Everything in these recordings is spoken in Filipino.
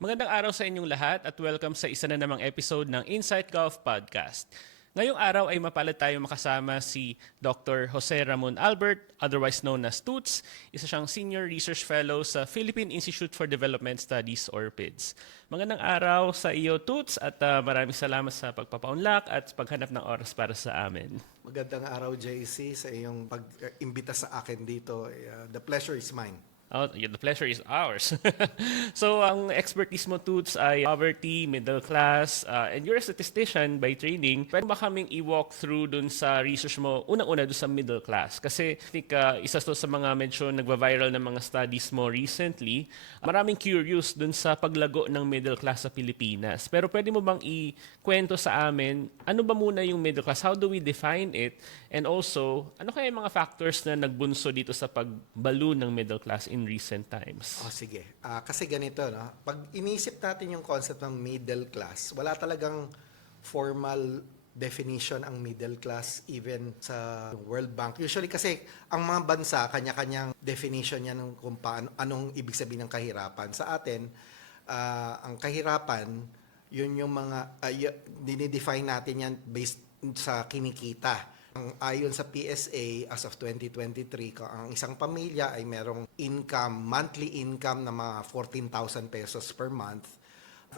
Magandang araw sa inyong lahat at welcome sa isa na namang episode ng Insight Golf Podcast. Ngayong araw ay mapalad tayo makasama si Dr. Jose Ramon Albert, otherwise known as Toots. Isa siyang Senior Research Fellow sa Philippine Institute for Development Studies or PIDS. Magandang araw sa iyo, Toots, at maraming salamat sa pagpapaunlak at paghanap ng oras para sa amin. Magandang araw, JC, sa iyong pag-imbita sa akin dito. The pleasure is mine. Oh, yeah, the pleasure is ours. So, ang expertise mo, Toots, ay poverty, middle class, and you're a statistician by training. Pwede ba kaming i-walk through dun sa research mo, unang-una dun sa middle class? Kasi I think isa to sa mga medyo nagva-viral na mga studies mo recently. Maraming curious dun sa paglago ng middle class sa Pilipinas. Pero pwede mo bang i-kwento sa amin, ano ba muna yung middle class? How do we define it? And also, ano kaya yung mga factors na nagbunso dito sa pagballoon ng middle class in recent times? Oh, sige. Kasi ganito, no? Pag inisip natin yung concept ng middle class, wala talagang formal definition ang middle class even sa World Bank. Usually kasi ang mga bansa, kanya-kanyang definition yan kung paano, anong ibig sabihin ng kahirapan. Sa atin, ang kahirapan, yun yung mga, dinidefine natin yan based sa kinikita. Ayon sa PSA, as of 2023, ang isang pamilya ay merong monthly income na mga 14,000 pesos per month.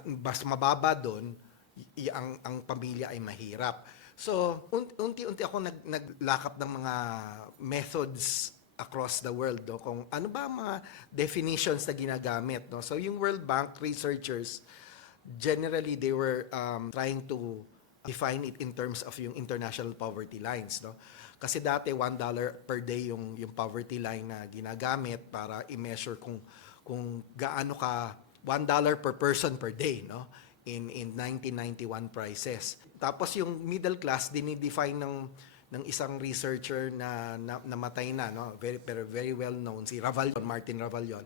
Mas mababa doon, ang pamilya ay mahirap. So, unti-unti ako naglakap ng mga methods across the world, no? Kung ano ba ang mga definitions na ginagamit. No? So, yung World Bank researchers, generally, they were trying to define it in terms of yung international poverty lines, no? Kasi dati $1 per day yung poverty line na ginagamit para i-measure kung gaano ka $1 per person per day, no? In 1991 prices. Tapos yung middle class dinidefine ng isang researcher na namatay na, no? Very well known, si Martin Ravallon.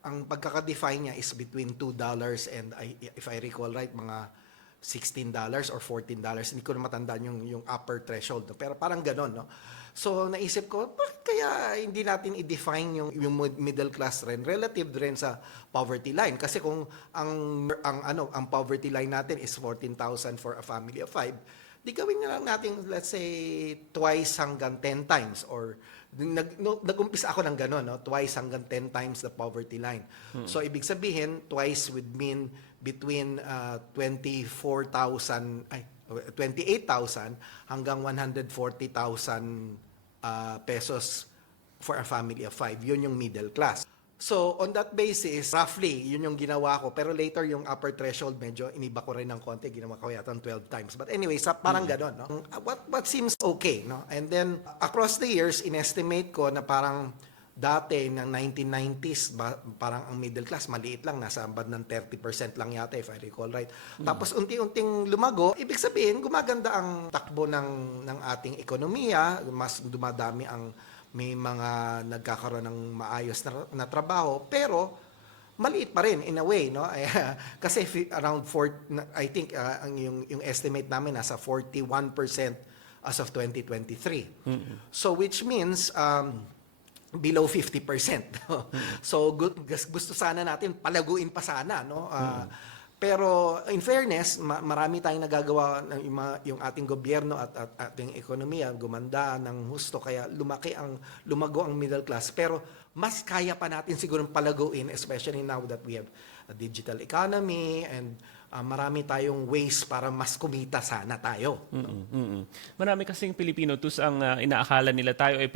Ang pagkaka-define niya is between $2 and if I recall right, mga $16 or $14. Hindi ko na matandaan yung upper threshold. No? Pero parang ganon. No? So, naisip ko, bakit kaya hindi natin i-define yung middle class rin relative rin sa poverty line? Kasi kung ang poverty line natin is 14,000 for a family of 5, di gawin na lang natin, let's say, twice hanggang 10 times. Or, nag-umpisa ako ng gano'n, no? Twice hanggang 10 times the poverty line. So, ibig sabihin, twice would mean between 28,000 hanggang 140,000 pesos for a family of 5. Yun yung middle class. So, on that basis, roughly, yun yung ginawa ko. Pero later, yung upper threshold, medyo iniba ko rin ng konti. Ginawa ko yata 12 times. But anyway, parang ganon, no? What seems okay, no? And then, across the years, inestimate ko na parang dati, ng 1990s, parang ang middle class, maliit lang. Nasa abad ng 30% lang yata, if I recall right. Tapos, unti-unting lumago. Ibig sabihin, gumaganda ang takbo ng ating ekonomiya. Mas dumadami may mga nagkakaroon ng maayos na trabaho, pero maliit pa rin in a way, no? Kasi around I think yung estimate namin nasa 41% as of 2023. So which means below 50%. So gusto sana natin palaguin pa sana, no? Pero in fairness, marami tayong nagagawa ng yung ating gobyerno at ating ekonomiya gumanda ng husto, kaya lumago ang middle class. Pero mas kaya pa natin siguro palaguin, especially now that we have a digital economy and marami tayong ways para mas kumita sana tayo. Marami kasing Pilipino, Tus, ang inaakala nila tayo ay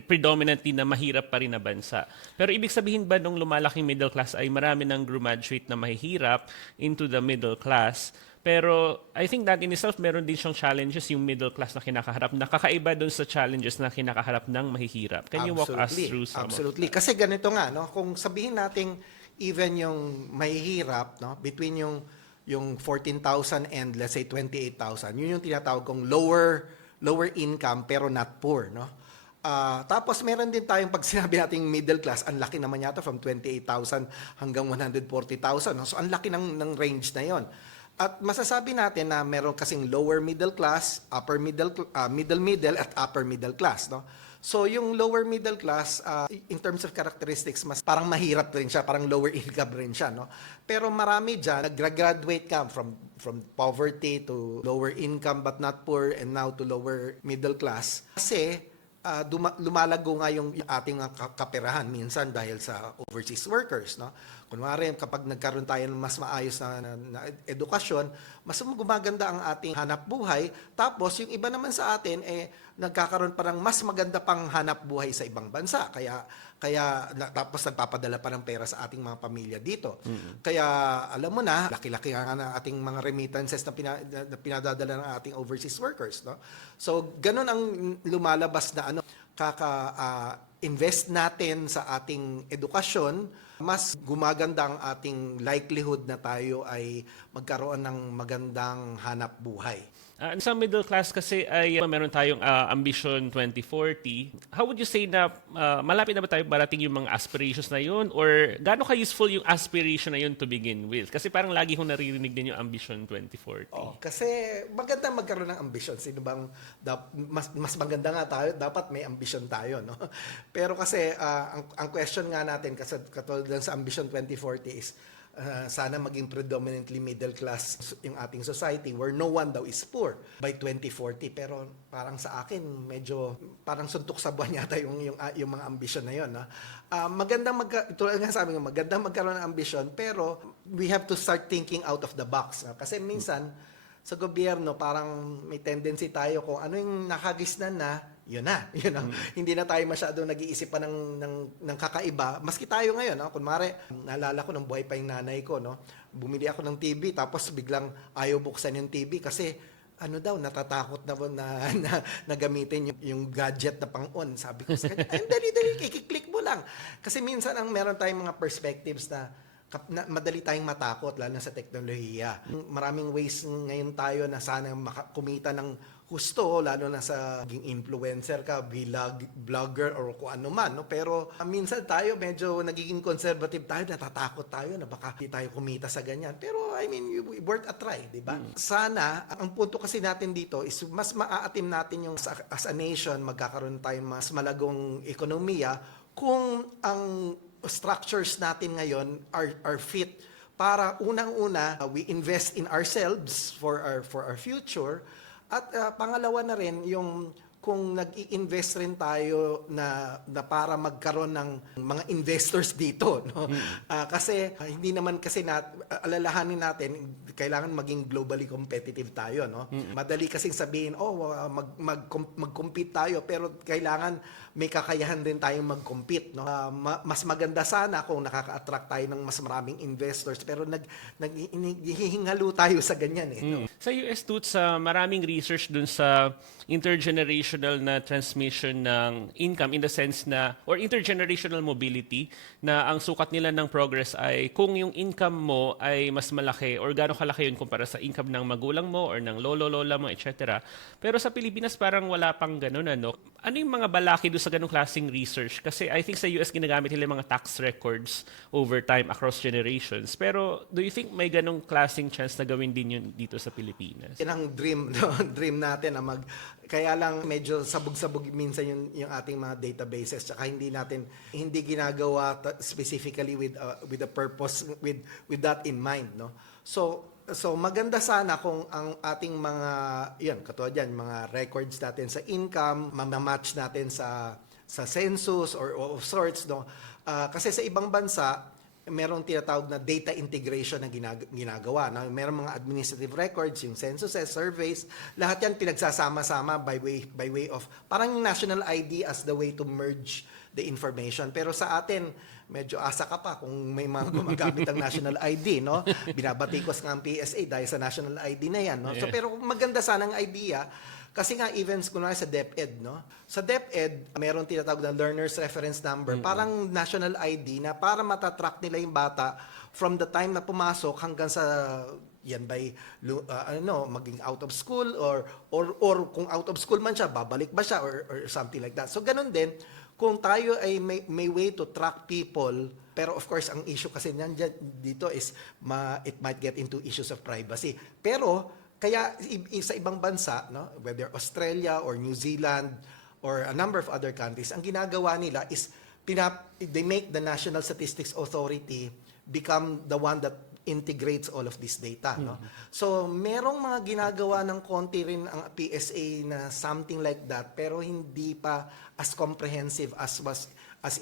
predominantly na mahirap pa rin na bansa. Pero ibig sabihin ba nung lumalaking middle class ay marami ng graduate na mahihirap into the middle class? Pero I think that in itself, meron din siyang challenges yung middle class na kinakaharap. Nakakaiba doon sa challenges na kinakaharap ng mahihirap. Can you walk us through some Absolutely. Kasi ganito nga, no? Kung sabihin natin even yung mahihirap, no, between yung 14,000 and let's say 28,000, yun yung tinatawag kong lower income pero not poor, no. Tapos meron din tayong pag sinabi nating middle class, ang laki naman yata from 28,000 hanggang 140,000, no? So ang laki ng range na yon. At masasabi natin na meron kasing lower middle class, middle at upper middle class, no. So yung lower middle class, in terms of characteristics, mas parang mahirap rin siya, parang lower income rin siya, no? Pero marami dyan, nag-graduate ka from poverty to lower income but not poor, and now to lower middle class. Kasi lumalago nga yung ating kaperahan minsan dahil sa overseas workers, no? Kunwari, kapag nagkaroon tayo ng mas maayos na edukasyon, mas gumaganda ang ating hanap buhay. Tapos, yung iba naman sa atin, nagkakaroon pa ng mas maganda pang hanap buhay sa ibang bansa. Tapos nagpapadala pa ng pera sa ating mga pamilya dito. Kaya, alam mo na, laki-laki nga ng ating mga remittances na pinadadala ng ating overseas workers, no? So, ganun ang lumalabas na invest natin sa ating edukasyon, mas gumaganda ang ating likelihood na tayo ay magkaroon ng magandang hanap buhay. Sa middle class kasi ay meron tayong Ambition 2040. How would you say na malapit na ba tayo barating yung mga aspirations na yun? Or gaano ka-useful yung aspiration na yun to begin with? Kasi parang lagi kong naririnig din yung Ambition 2040. Kasi maganda magkaroon ng ambition. Sino bang mas maganda nga tayo, dapat may ambition tayo, no? Pero kasi ang question nga natin kasi katulad sa Ambition 2040 is sana maging predominantly middle class yung ating society where no one daw is poor by 2040. Pero parang sa akin medyo parang suntok sa buwan yata yung mga ambition na yon, no? Tulad nga sabi ko, magandang magkaroon ng ambition, pero we have to start thinking out of the box, no? Kasi minsan sa gobyerno parang may tendency tayo kung ano yung nakagisnan na yun na. Hindi na tayo masyadong nag-iisip pa ng kakaiba. Maski tayo ngayon, no? Kunwari, naalala ko nung buhay pa yung nanay ko, no? Bumili ako ng TV, tapos biglang ayaw buksan yung TV kasi natatakot na gamitin yung gadget na pang-on. Sabi ko sa kanya, dali, i-click mo lang. Kasi minsan meron tayong mga perspectives na madali tayong matakot, lalo na sa teknolohiya. Maraming ways ngayon tayo na sana kumita ng gusto, lalo na sa maging influencer ka, vlogger, or kung ano man, no? Pero minsan tayo medyo nagiging conservative tayo, natatakot tayo na baka hindi tayo kumita sa ganyan. Pero I mean, worth a try, di ba? Sana, ang punto kasi natin dito is mas maaatim natin yung as a nation, magkakaroon tayo mas malagong ekonomiya kung ang structures natin ngayon are fit para unang-una we invest in ourselves for our future, at pangalawa na rin yung kung nag-i-invest rin tayo na para magkaroon ng mga investors dito, no? Kasi hindi naman kasi alalahanin natin, kailangan maging globally competitive tayo, no? Madali kasing sabihin, mag-compete tayo, pero kailangan may kakayahan din tayong mag-compete, no? Mas maganda sana kung nakaka-attract tayo ng mas maraming investors, pero naghihingalo tayo sa ganyan, no? Sa US Toots, maraming research dun sa intergenerational na transmission ng income, in the sense na, or intergenerational mobility, na ang sukat nila ng progress ay kung yung income mo ay mas malaki or gaano kalaki yun kumpara sa income ng magulang mo or ng lolo-lola mo, etc. Pero sa Pilipinas parang wala pang ganun, ano? Ano yung mga balaki doon sa ganung klaseng research? Kasi I think sa US ginagamit nila yung mga tax records over time across generations. Pero do you think may ganung klaseng chance na gawin din yun dito sa Pilipinas? Yan ang dream, no? Dream natin na kaya lang medyo sabog-sabog minsan yung ating mga databases, tsaka hindi ginagawa specifically with a purpose, with that in mind, no? So maganda sana kung ang ating mga katulad yan, mga records natin sa income, ma-match natin sa census or of sorts, no? Kasi sa ibang bansa merong tinatawag na data integration na ginagawa. No? Merong mga administrative records, yung censuses, surveys, lahat yan pinagsasama-sama by way of, parang yung national ID as the way to merge the information. Pero sa atin, medyo asa ka pa kung may mga gumagamit ang national ID, no? Binabatikos nga ang PSA dahil sa national ID na yan, no? So, pero maganda sana ang idea. Kasi nga, even kunwari sa DepEd, no? Sa DepEd, meron tinatawag na Learner's Reference Number, parang national ID na para matatrack nila yung bata from the time na pumasok hanggang sa yan by maging out of school or kung out of school man siya, babalik ba siya or something like that. So ganun din, kung tayo ay may way to track people, pero of course ang issue kasi dito is it might get into issues of privacy. Pero kaya sa ibang bansa, no, whether Australia or New Zealand or a number of other countries, ang ginagawa nila is they make the National Statistics Authority become the one that integrates all of this data, no? So, merong mga ginagawa ng konti rin ang PSA na something like that, pero hindi pa as comprehensive as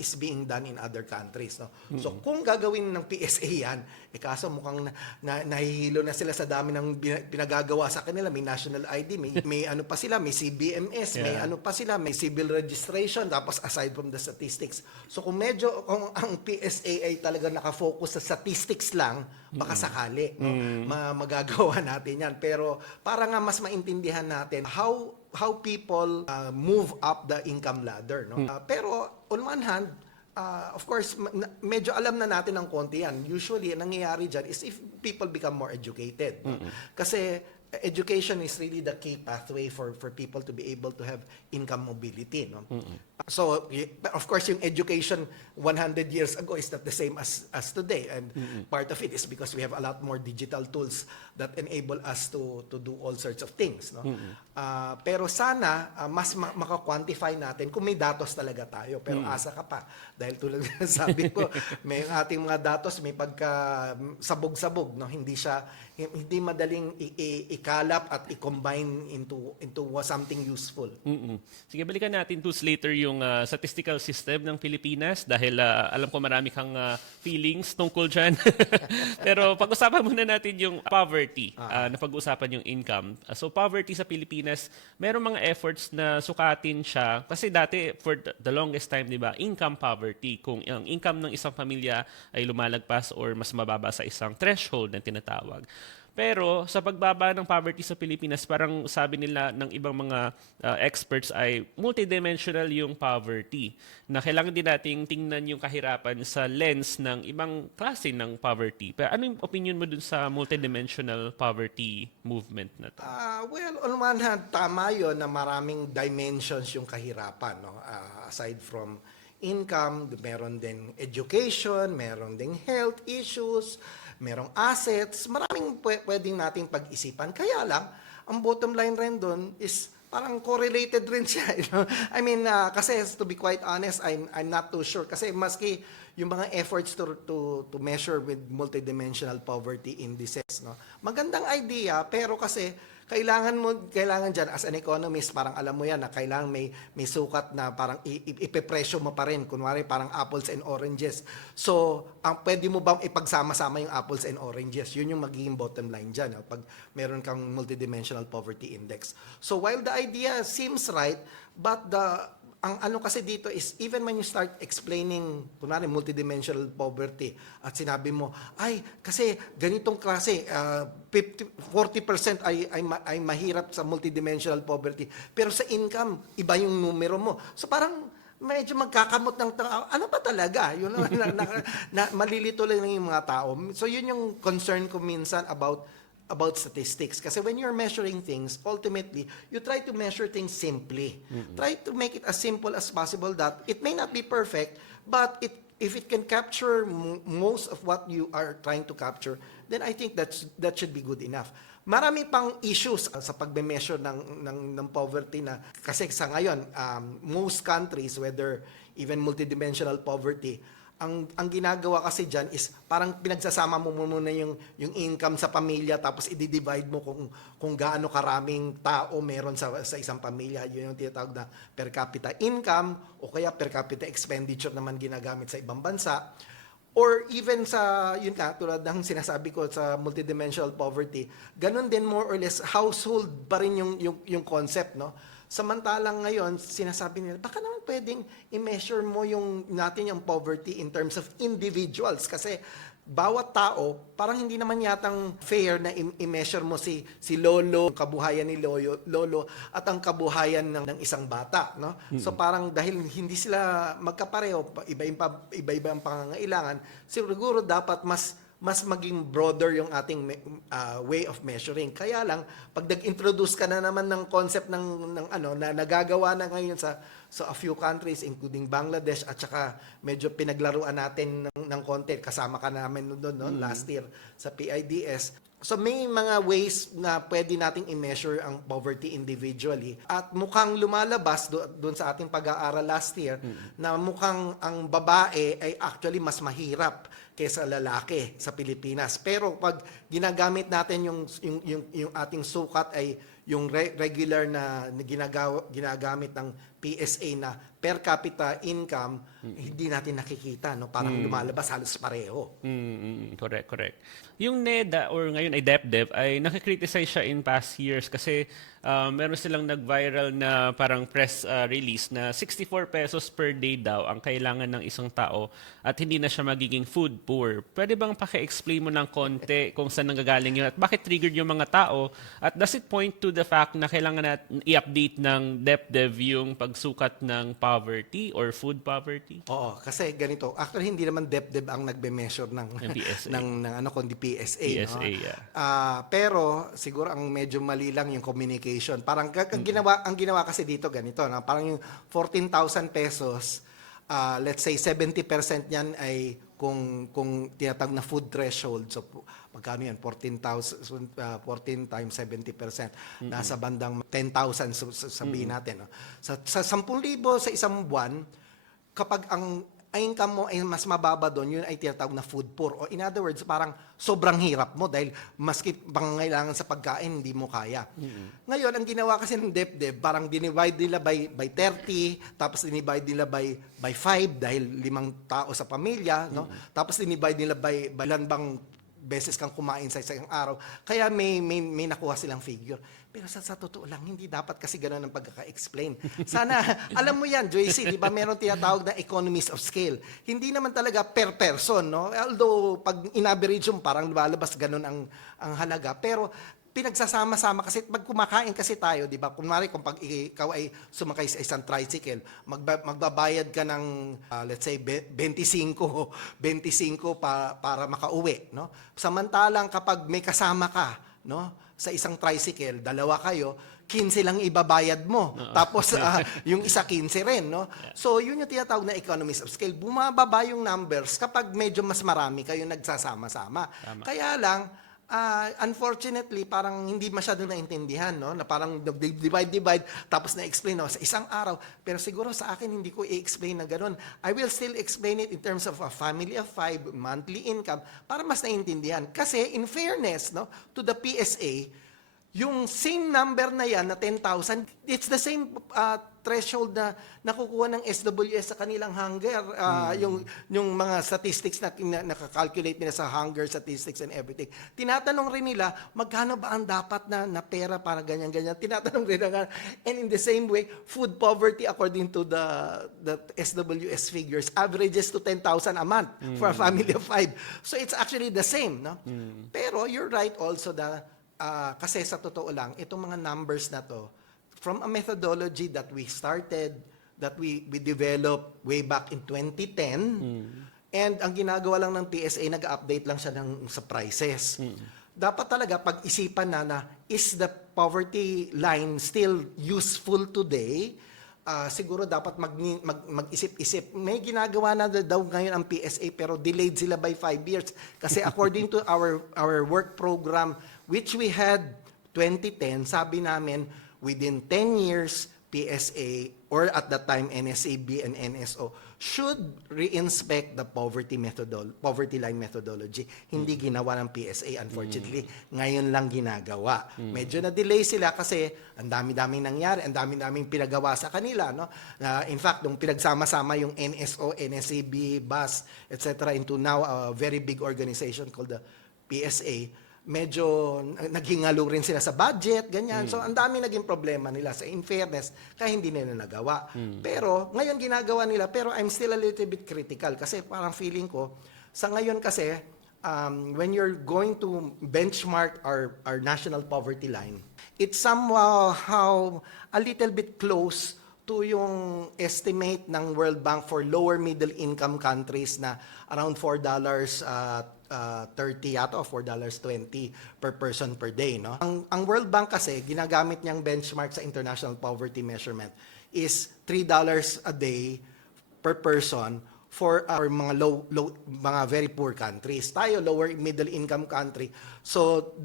is being done in other countries, no? So, kung gagawin ng PSA yan, kaso mukhang nahihilo na sila sa dami ng pinagagawa sa kanila. May national ID, may ano pa sila, may CBMS, may ano pa sila, may civil registration, tapos aside from the statistics. So, kung ang PSA ay talaga nakafocus sa statistics lang, baka sakali, no? Magagawa natin yan. Pero para nga mas maintindihan natin how people move up the income ladder, no? Pero on one hand, of course, medyo alam na natin ng konti yan. Usually, ang nangyayari dyan is if people become more educated, no? Kasi education is really the key pathway for people to be able to have income mobility, no? So, of course, yung education 100 years ago is not the same as today, and part of it is because we have a lot more digital tools that enable us to do all sorts of things, no? Pero sana mas maka-quantify natin kung may datos talaga tayo, pero asa ka pa dahil tulad ng sabi ko, may ating mga datos may pagka sabog-sabog, no? Hindi madaling ikalap at i-combine into something useful. Sige, balikan natin to later yung statistical system ng Pilipinas dahil alam ko marami kang feelings tungkol dyan. Pero pag-usapan muna natin yung poverty, na pag-usapan yung income. So poverty sa Pilipinas, merong mga efforts na sukatin siya kasi dati for the longest time, di ba, income poverty, kung ang income ng isang pamilya ay lumalagpas or mas mababa sa isang threshold na tinatawag. Pero sa pagbaba ng poverty sa Pilipinas, parang sabi nila ng ibang mga experts ay multidimensional yung poverty. Na kailangan din nating tingnan yung kahirapan sa lens ng ibang klase ng poverty. Pero ano yung opinion mo dun sa multidimensional poverty movement na to? Well, on one hand, tama yun na maraming dimensions yung kahirapan, no? Aside from income, meron din education, meron din health issues, merong assets, maraming pwedeng nating pag-isipan. Kaya lang, ang bottom line rin doon is parang correlated rin siya. You know? I mean, kasi to be quite honest, I'm not too sure. Kasi maski yung mga efforts to measure with multidimensional poverty indices, no? Magandang idea, pero kasi kailangan dyan as an economist, parang alam mo yan na kailangan may sukat na parang ipepresyo mo pa rin. Kunwari parang apples and oranges. So, pwede mo bang ipagsama-sama yung apples and oranges? Yun yung magiging bottom line dyan, no? Pag meron kang multidimensional poverty index. So, while the idea seems right, but ang ano kasi dito is even when you start explaining kunwari multidimensional poverty at sinabi mo ay kasi ganitong klase 40% ay mahirap sa multidimensional poverty pero sa income iba yung numero mo, so parang medyo magkakamot ng tao. Ano ba talaga? Yun na malilito lang yung mga tao. So yun yung concern ko minsan about statistics. Kasi when you're measuring things, ultimately, you try to measure things simply. Try to make it as simple as possible that it may not be perfect, but if it can capture most of what you are trying to capture, then I think that should be good enough. Marami pang issues sa pagbe-measure ng poverty na kasi sa ngayon, most countries, whether even multidimensional poverty, ang ginagawa kasi dyan is parang pinagsasama mo muna yung income sa pamilya tapos i-divide mo kung gaano karaming tao meron sa isang pamilya. Yun yung tinatawag na per capita income o kaya per capita expenditure naman ginagamit sa ibang bansa. Or even sa, yun nga, tulad ng sinasabi ko sa multidimensional poverty, ganun din more or less household pa rin yung concept, no? Samantalang ngayon, sinasabi nila, baka naman pwedeng i-measure mo natin yung poverty in terms of individuals. Kasi bawat tao, parang hindi naman yatang fair na i-measure mo si Lolo, kabuhayan ni Lolo, at ang kabuhayan ng isang bata. No? So parang dahil hindi sila magkapareho, iba-iba ang pangangailangan, siguro dapat mas mas maging broader yung ating way of measuring. Kaya lang, pag nag-introduce ka na naman ng concept ng ano na nagagawa na ngayon sa a few countries including Bangladesh at saka medyo pinaglaruan natin ng konti, kasama ka namin doon no, last year sa PIDS. So may mga ways na pwede nating i-measure ang poverty individually at mukhang lumalabas doon sa ating pag-aaral last year na mukhang ang babae ay actually mas mahirap kaysa lalaki sa Pilipinas. Pero pag ginagamit natin yung ating sukat ay yung regular na ginagamit ng PSA na per capita income, hindi natin nakikita, no? Parang lumalabas halos pareho. Correct. Yung NEDA or ngayon ay DepDev ay nakikriticize siya in past years kasi meron silang nag-viral na parang press release na 64 pesos per day daw ang kailangan ng isang tao at hindi na siya magiging food poor. Pwede bang paki-explain mo ng konti kung saan nanggagaling yun at bakit triggered yung mga tao at does it point to the fact na kailangan natin i-update ng DepDev yung pagsukat ng poverty or food poverty? Oo, kasi ganito. Actually, hindi naman DepDev ang nagbe-measure ng PSA. ng ano kundi PSA, no? Yeah. Pero siguro ang medyo mali lang yung communication. Parang ang ginawa kasi dito ganito, no? Parang yung 14,000 pesos, let's say 70% niyan ay kung tinatawag na food threshold. So magkano yan? 14 times 70%. Nasa bandang 10,000 sabihin natin. No? Sa 10,000 sa isang buwan, kapag ang income mo ay mas mababa doon, yun ay tinatawag na food poor. O in other words, parang sobrang hirap mo dahil maski pangangailangan sa pagkain, hindi mo kaya. Ngayon, ang ginawa kasi ng DepDev, parang dinivide nila by 30, tapos dinivide nila by 5 dahil 5 tao sa pamilya, no? Tapos dinivide nila by ilan bang beses kang kumain sa isang araw. Kaya may nakuha silang figure. Pero sa totoo lang, hindi dapat kasi gano'n ang pagkaka-explain. Sana, alam mo yan, Joyce, di ba meron tinatawag na economies of scale. Hindi naman talaga per person, no? Although, pag in-average yung parang lumalabas gano'n ang halaga. Pero, pinagsasama-sama kasi pag kumakain kasi tayo, di ba? Kunwari kung pag ikaw ay sumakay sa isang tricycle, magbabayad ka ng let's say 25 para makauwi, no? Samantalang kapag may kasama ka, no? Sa isang tricycle, dalawa kayo, 15 lang ibabayad mo. Tapos yung isa 15 rin, no? So yun yung tinatawag na economies of scale. Bumababa yung numbers kapag medyo mas marami kayo nagsasama-sama. Kaya lang unfortunately, parang hindi masyado naintindihan, no? Na parang divide, tapos na-explain, no? Sa isang araw. Pero siguro sa akin, hindi ko i-explain na ganun. I will still explain it in terms of a family of 5, monthly income, para mas naintindihan. Kasi, in fairness, no, to the PSA, yung same number na yan, na 10,000, it's the same threshold na nakukuha ng SWS sa kanilang hunger. Yung mga statistics na nakakalculate nila sa hunger statistics and everything. Tinatanong rin nila, magkano ba ang dapat na pera para ganyan-ganyan? Tinatanong rin nila. And in the same way, food poverty according to the SWS figures averages to 10,000 a month for a family of 5. So it's actually the same. No? Pero you're right also that kasi sa totoo lang, itong mga numbers na to, from a methodology that we started, that we developed way back in 2010, and ang ginagawa lang ng PSA, nag-update lang siya sa prices. Dapat talaga pag-isipan na is the poverty line still useful today? Siguro dapat mag-isip-isip. May ginagawa na daw ngayon ang PSA pero delayed sila by 5 years. Kasi according to our work program, which we had 2010, sabi namin, within 10 years, PSA, or at that time, NSAB and NSO, should re-inspect the poverty line methodology. Hindi ginawa ng PSA, unfortunately. Ngayon lang ginagawa. Medyo na-delay sila kasi ang dami-daming nangyari, ang dami-daming pinagawa sa kanila. No? In fact, nung pinagsama-sama yung NSO, NSAB, BAS, etc. into now a very big organization called the PSA, medyo naghingalo rin sila sa budget, ganyan. So, ang dami naging problema nila sa in fairness, kaya hindi nila nagawa. Pero, ngayon ginagawa nila, pero I'm still a little bit critical kasi parang feeling ko, sa ngayon kasi, when you're going to benchmark our national poverty line, it's somehow a little bit close to yung estimate ng World Bank for lower middle income countries na around $4 $4.30 yata o $4.20 per person per day, no? Ang World Bank kasi ginagamit niyang benchmark sa international poverty measurement is $3 a day per person for mga mga very poor countries. Tayo lower middle income country. So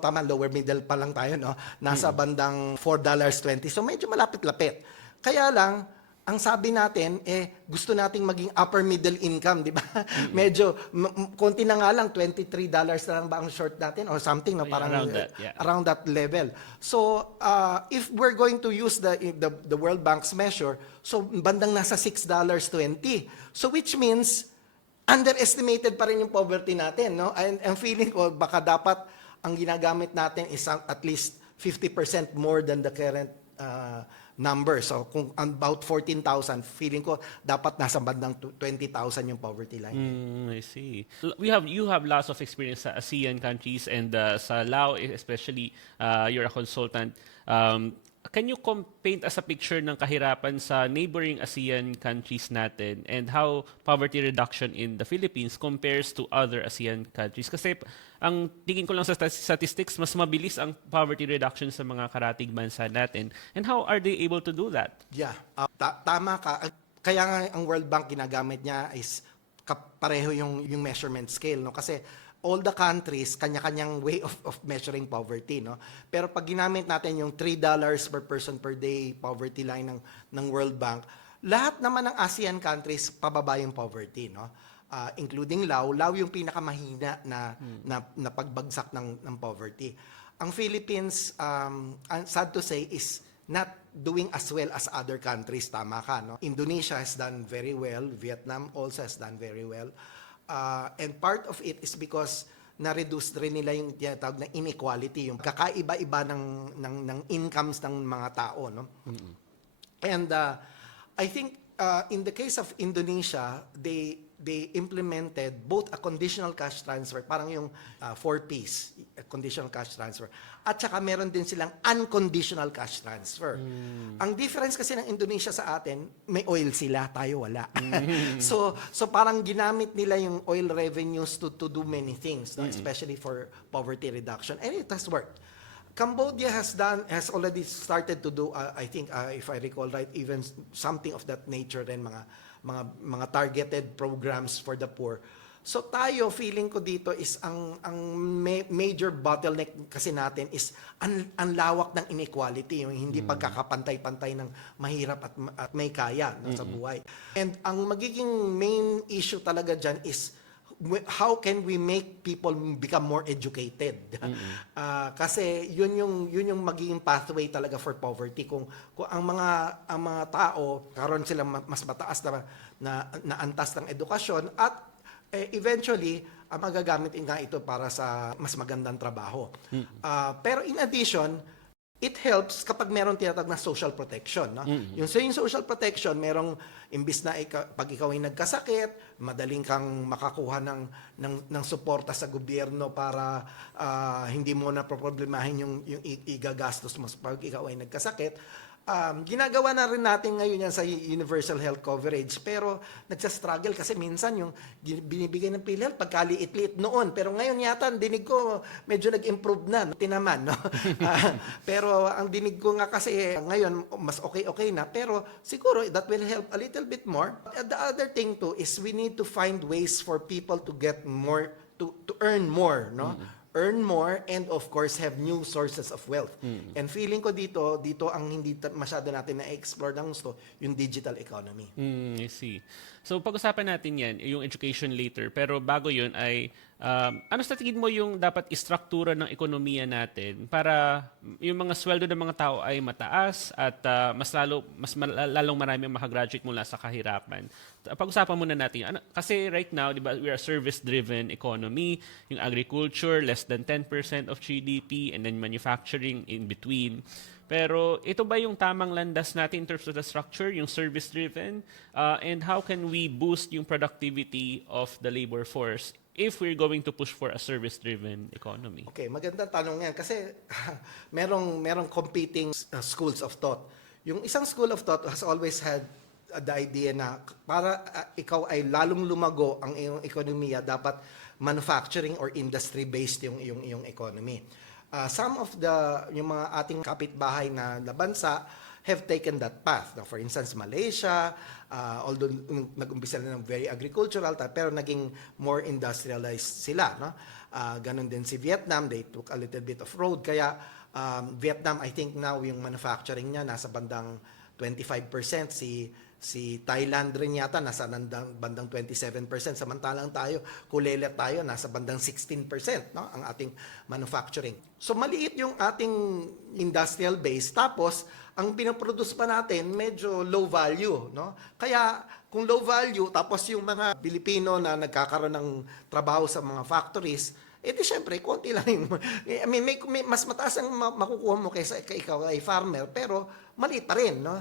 tama, lower middle pa lang tayo, no. Nasa bandang $4.20. So medyo malapit-lapit. Kaya lang ang sabi natin gusto nating maging upper middle income, di ba? Medyo konti na nga lang, $23 na lang ba ang short natin or something, no? Yeah, Parang around that, yeah. around that level. So if we're going to use the World Bank's measure, so bandang nasa $6.20. So which means underestimated pa rin yung poverty natin, no? And ang feeling ko baka dapat ang ginagamit natin is at least 50% more than the current number. So kung about 14,000, feeling ko dapat nasa bandang 20,000 yung poverty line. I see. You have lots of experience sa ASEAN countries and sa Lao especially. You're a consultant. Can you paint us a picture ng kahirapan sa neighboring ASEAN countries natin and how poverty reduction in the Philippines compares to other ASEAN countries? Kasi ang tingin ko lang sa statistics, mas mabilis ang poverty reduction sa mga karatig bansa natin. And how are they able to do that? Yeah, tama ka. Kaya nga ang World Bank ginagamit niya is pareho yung measurement scale, no? Kasi all the countries kanya-kanyang way of measuring poverty, no? Pero pag ginamit natin yung $3 per person per day poverty line ng World Bank, lahat naman ng ASEAN countries pababa yung poverty, no? Including Lao. Lao yung pinakamahina na pagbagsak ng poverty. Ang Philippines, sad to say, is not doing as well as other countries. Tama ka, no? Indonesia has done very well. Vietnam also has done very well. And part of it is because na-reduce rin nila yung tinatawag na inequality, yung kakaiba-iba ng incomes ng mga tao, no? And I think in the case of Indonesia, they implemented both a conditional cash transfer, parang yung 4Ps, conditional cash transfer, at saka meron din silang unconditional cash transfer. Ang difference kasi ng Indonesia sa atin, may oil sila, tayo wala. So parang ginamit nila yung oil revenues to do many things, no? Especially for poverty reduction, and it has worked. Cambodia has already started to do, I think, if I recall right, even something of that nature rin, mga targeted programs for the poor. So tayo, feeling ko dito is ang major bottleneck kasi natin is ang lawak ng inequality, yung hindi pagkakapantay-pantay ng mahirap at may kaya, no, sa buhay. And ang magiging main issue talaga dyan is how can we make people become more educated? Kasi yun yung magiging pathway talaga for poverty. Kung ang mga tao karon sila mas mataas na antas ng edukasyon at eventually magagamit nga ito para sa mas magandang trabaho. Pero in addition, it helps kapag meron tinatawag na social protection, no? Yung social protection, merong imbis na pag ikaw ay nagkasakit, madaling kang makakuha ng suporta sa gobyerno para hindi mo na problemahin yung igagastos mo pag ikaw ay nagkasakit. Ginagawa na rin natin ngayon yan sa universal health coverage, pero nagsastruggle kasi minsan yung binibigay ng PhilHealth pagkaliit-liit noon, pero ngayon yata ang dinig ko medyo nag-improve na, tinaman, no? Pero ang dinig ko nga kasi ngayon mas okay na, pero siguro that will help a little bit more. The other thing too is we need to find ways for people to get more, to earn more, no? Earn more and of course have new sources of wealth. And feeling ko dito ang hindi masyado natin na-explore ng gusto, yung digital economy. I see. So pag-usapan natin yan, yung education later. Pero bago yun ay, ano sa tingin mo yung dapat istruktura ng ekonomiya natin para yung mga sweldo ng mga tao ay mataas at mas lalong marami ang makagraduate mula sa kahirapan? Pag-usapan muna natin. Kasi right now, di ba, we are a service-driven economy. Yung agriculture, less than 10% of GDP, and then manufacturing in between. Pero ito ba yung tamang landas natin in terms of the structure, yung service-driven? And how can we boost yung productivity of the labor force if we're going to push for a service-driven economy? Okay, magandang tanong yan kasi merong competing schools of thought. Yung isang school of thought has always had the idea na para ikaw ay lalong lumago ang iyong ekonomiya, dapat manufacturing or industry-based yung iyong economy. Some of yung mga ating kapitbahay na bansa have taken that path. Now, for instance, Malaysia, although nag-umpisa na ng very agricultural, pero naging more industrialized sila. No? Ganon din si Vietnam, they took a little bit of road. Kaya Vietnam, I think now yung manufacturing niya nasa bandang 25%. Si Thailand rin yata nasa bandang 27%. Samantalang tayo, kulelet tayo, nasa bandang 16%, no? Ang ating manufacturing. So maliit yung ating industrial base. Tapos, ang pinaproduce pa natin, medyo low value. No? Kaya, kung low value, tapos yung mga Pilipino na nagkakaroon ng trabaho sa mga factories, di syempre, konti lang yung, I mean, may mas mataas ang makukuha mo kaysa ikaw ay farmer, pero maliit pa rin, no?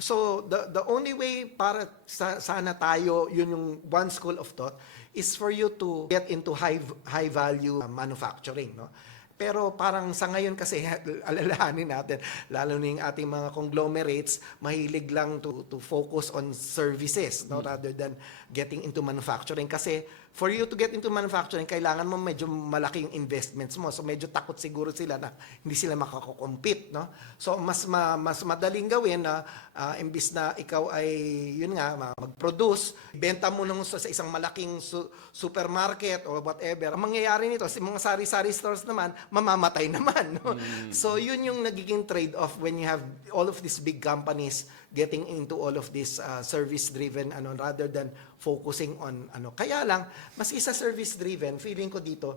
So, the only way para sana tayo, yun yung one school of thought, is for you to get into high value manufacturing, no? Pero parang sa ngayon kasi, alalahanin natin, lalo na yung ating mga conglomerates, mahilig lang to focus on services, no, rather than getting into manufacturing. Kasi for you to get into manufacturing, kailangan mo medyo malaki yung investments mo. So medyo takot siguro sila na hindi sila makakakompete, no? So mas madaling gawin na imbis na ikaw ay, yun nga, mag-produce, benta mo nung sa isang malaking supermarket or whatever. Ang mangyayari nito, sa mga sari-sari stores naman, mamamatay naman, no? So yun yung nagiging trade-off when you have all of these big companies getting into all of this service-driven rather than focusing on Kaya lang, mas isa service-driven, feeling ko dito,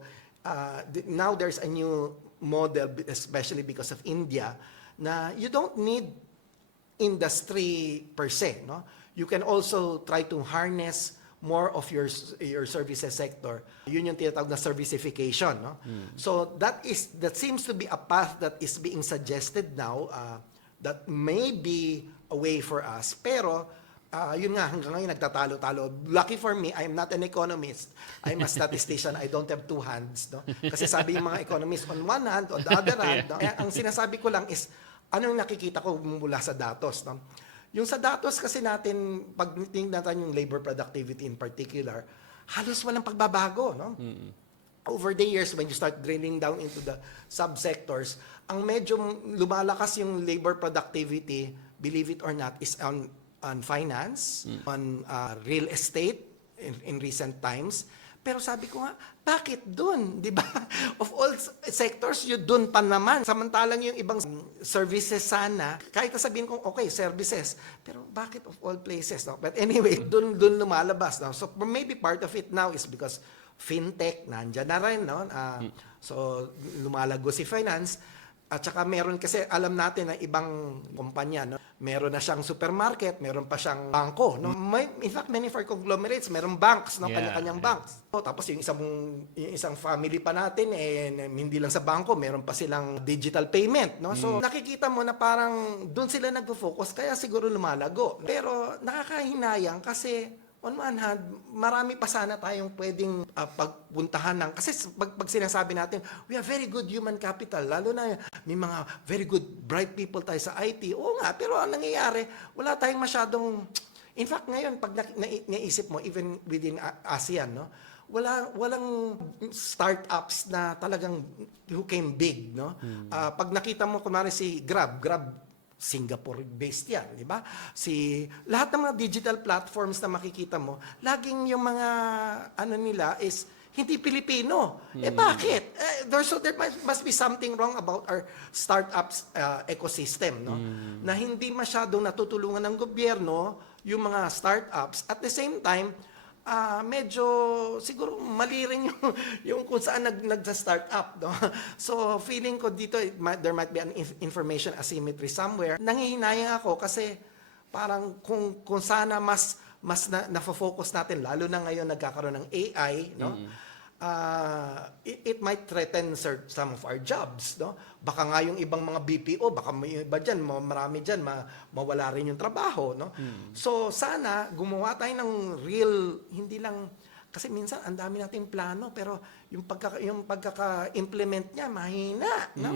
now there's a new model, especially because of India, na you don't need industry per se, no? You can also try to harness more of your services sector. Yun yung tinatawag na servicification, no? So that seems to be a path that is being suggested now, that may be a way for us. Pero yun nga, hanggang ngayon nagtatalo-talo. Lucky for me, I'm not an economist. I'm a statistician. I don't have two hands, no? Kasi sabi yung mga economists, on one hand, on the other hand, no? Ang sinasabi ko lang is, anong nakikita ko mula sa datos, no? Yung sa datos kasi natin, pag tingnan natin yung labor productivity in particular, halos walang pagbabago, no? Over the years, when you start drilling down into the subsectors, ang medyo lumalakas yung labor productivity, believe it or not, is on finance, on real estate in recent times. Pero sabi ko nga, bakit dun? Di ba? Of all sectors, yun dun pa naman. Samantalang yung ibang services sana, kahit sabihin kong, okay, services, pero bakit of all places? No? But anyway, dun lumalabas. No? So maybe part of it now is because fintech, nandyan na rin. No? So lumalago si finance. At saka meron kasi, alam natin na ibang kumpanya, no? Meron na siyang supermarket, meron pa siyang bangko, no? In fact, many of our conglomerates, meron banks, no? Kanya-kanyang banks. So, tapos yung isang family pa natin, hindi lang sa bangko, meron pa silang digital payment, no? So, nakikita mo na parang doon sila nagpo-focus, kaya siguro lumalago. Pero nakakahinayang kasi on one hand, marami pa sana tayong pwedeng pagpuntahan ng, kasi pag sinasabi natin, we have very good human capital, lalo na may mga very good, bright people tayo sa IT. Oo nga, pero ang nangyayari, wala tayong masyadong, in fact ngayon, pag naisip mo, even within ASEAN, no, walang startups na talagang who came big, no? Pag nakita mo, kunwari si Grab, Singapore-based yan, di ba? Lahat ng mga digital platforms na makikita mo, laging yung mga nila is hindi Pilipino. Bakit? There must be something wrong about our startups ecosystem, no? Na hindi masyadong natutulungan ng gobyerno yung mga startups. At the same time, medyo siguro mali rin yung kung saan nagsa-start up, no? So feeling ko dito there might be an information asymmetry somewhere. Nangihinayang ako kasi parang kung sana mas na-focus natin, lalo na ngayon nagkakaroon ng AI, no? It might threaten some of our jobs, no? Baka nga yung ibang mga BPO, baka may iba dyan, marami dyan, mawala rin yung trabaho, no? So sana gumawa tayo ng real, hindi lang, Kasi minsan ang dami nating plano pero yung pagkaka-implement niya mahina, no?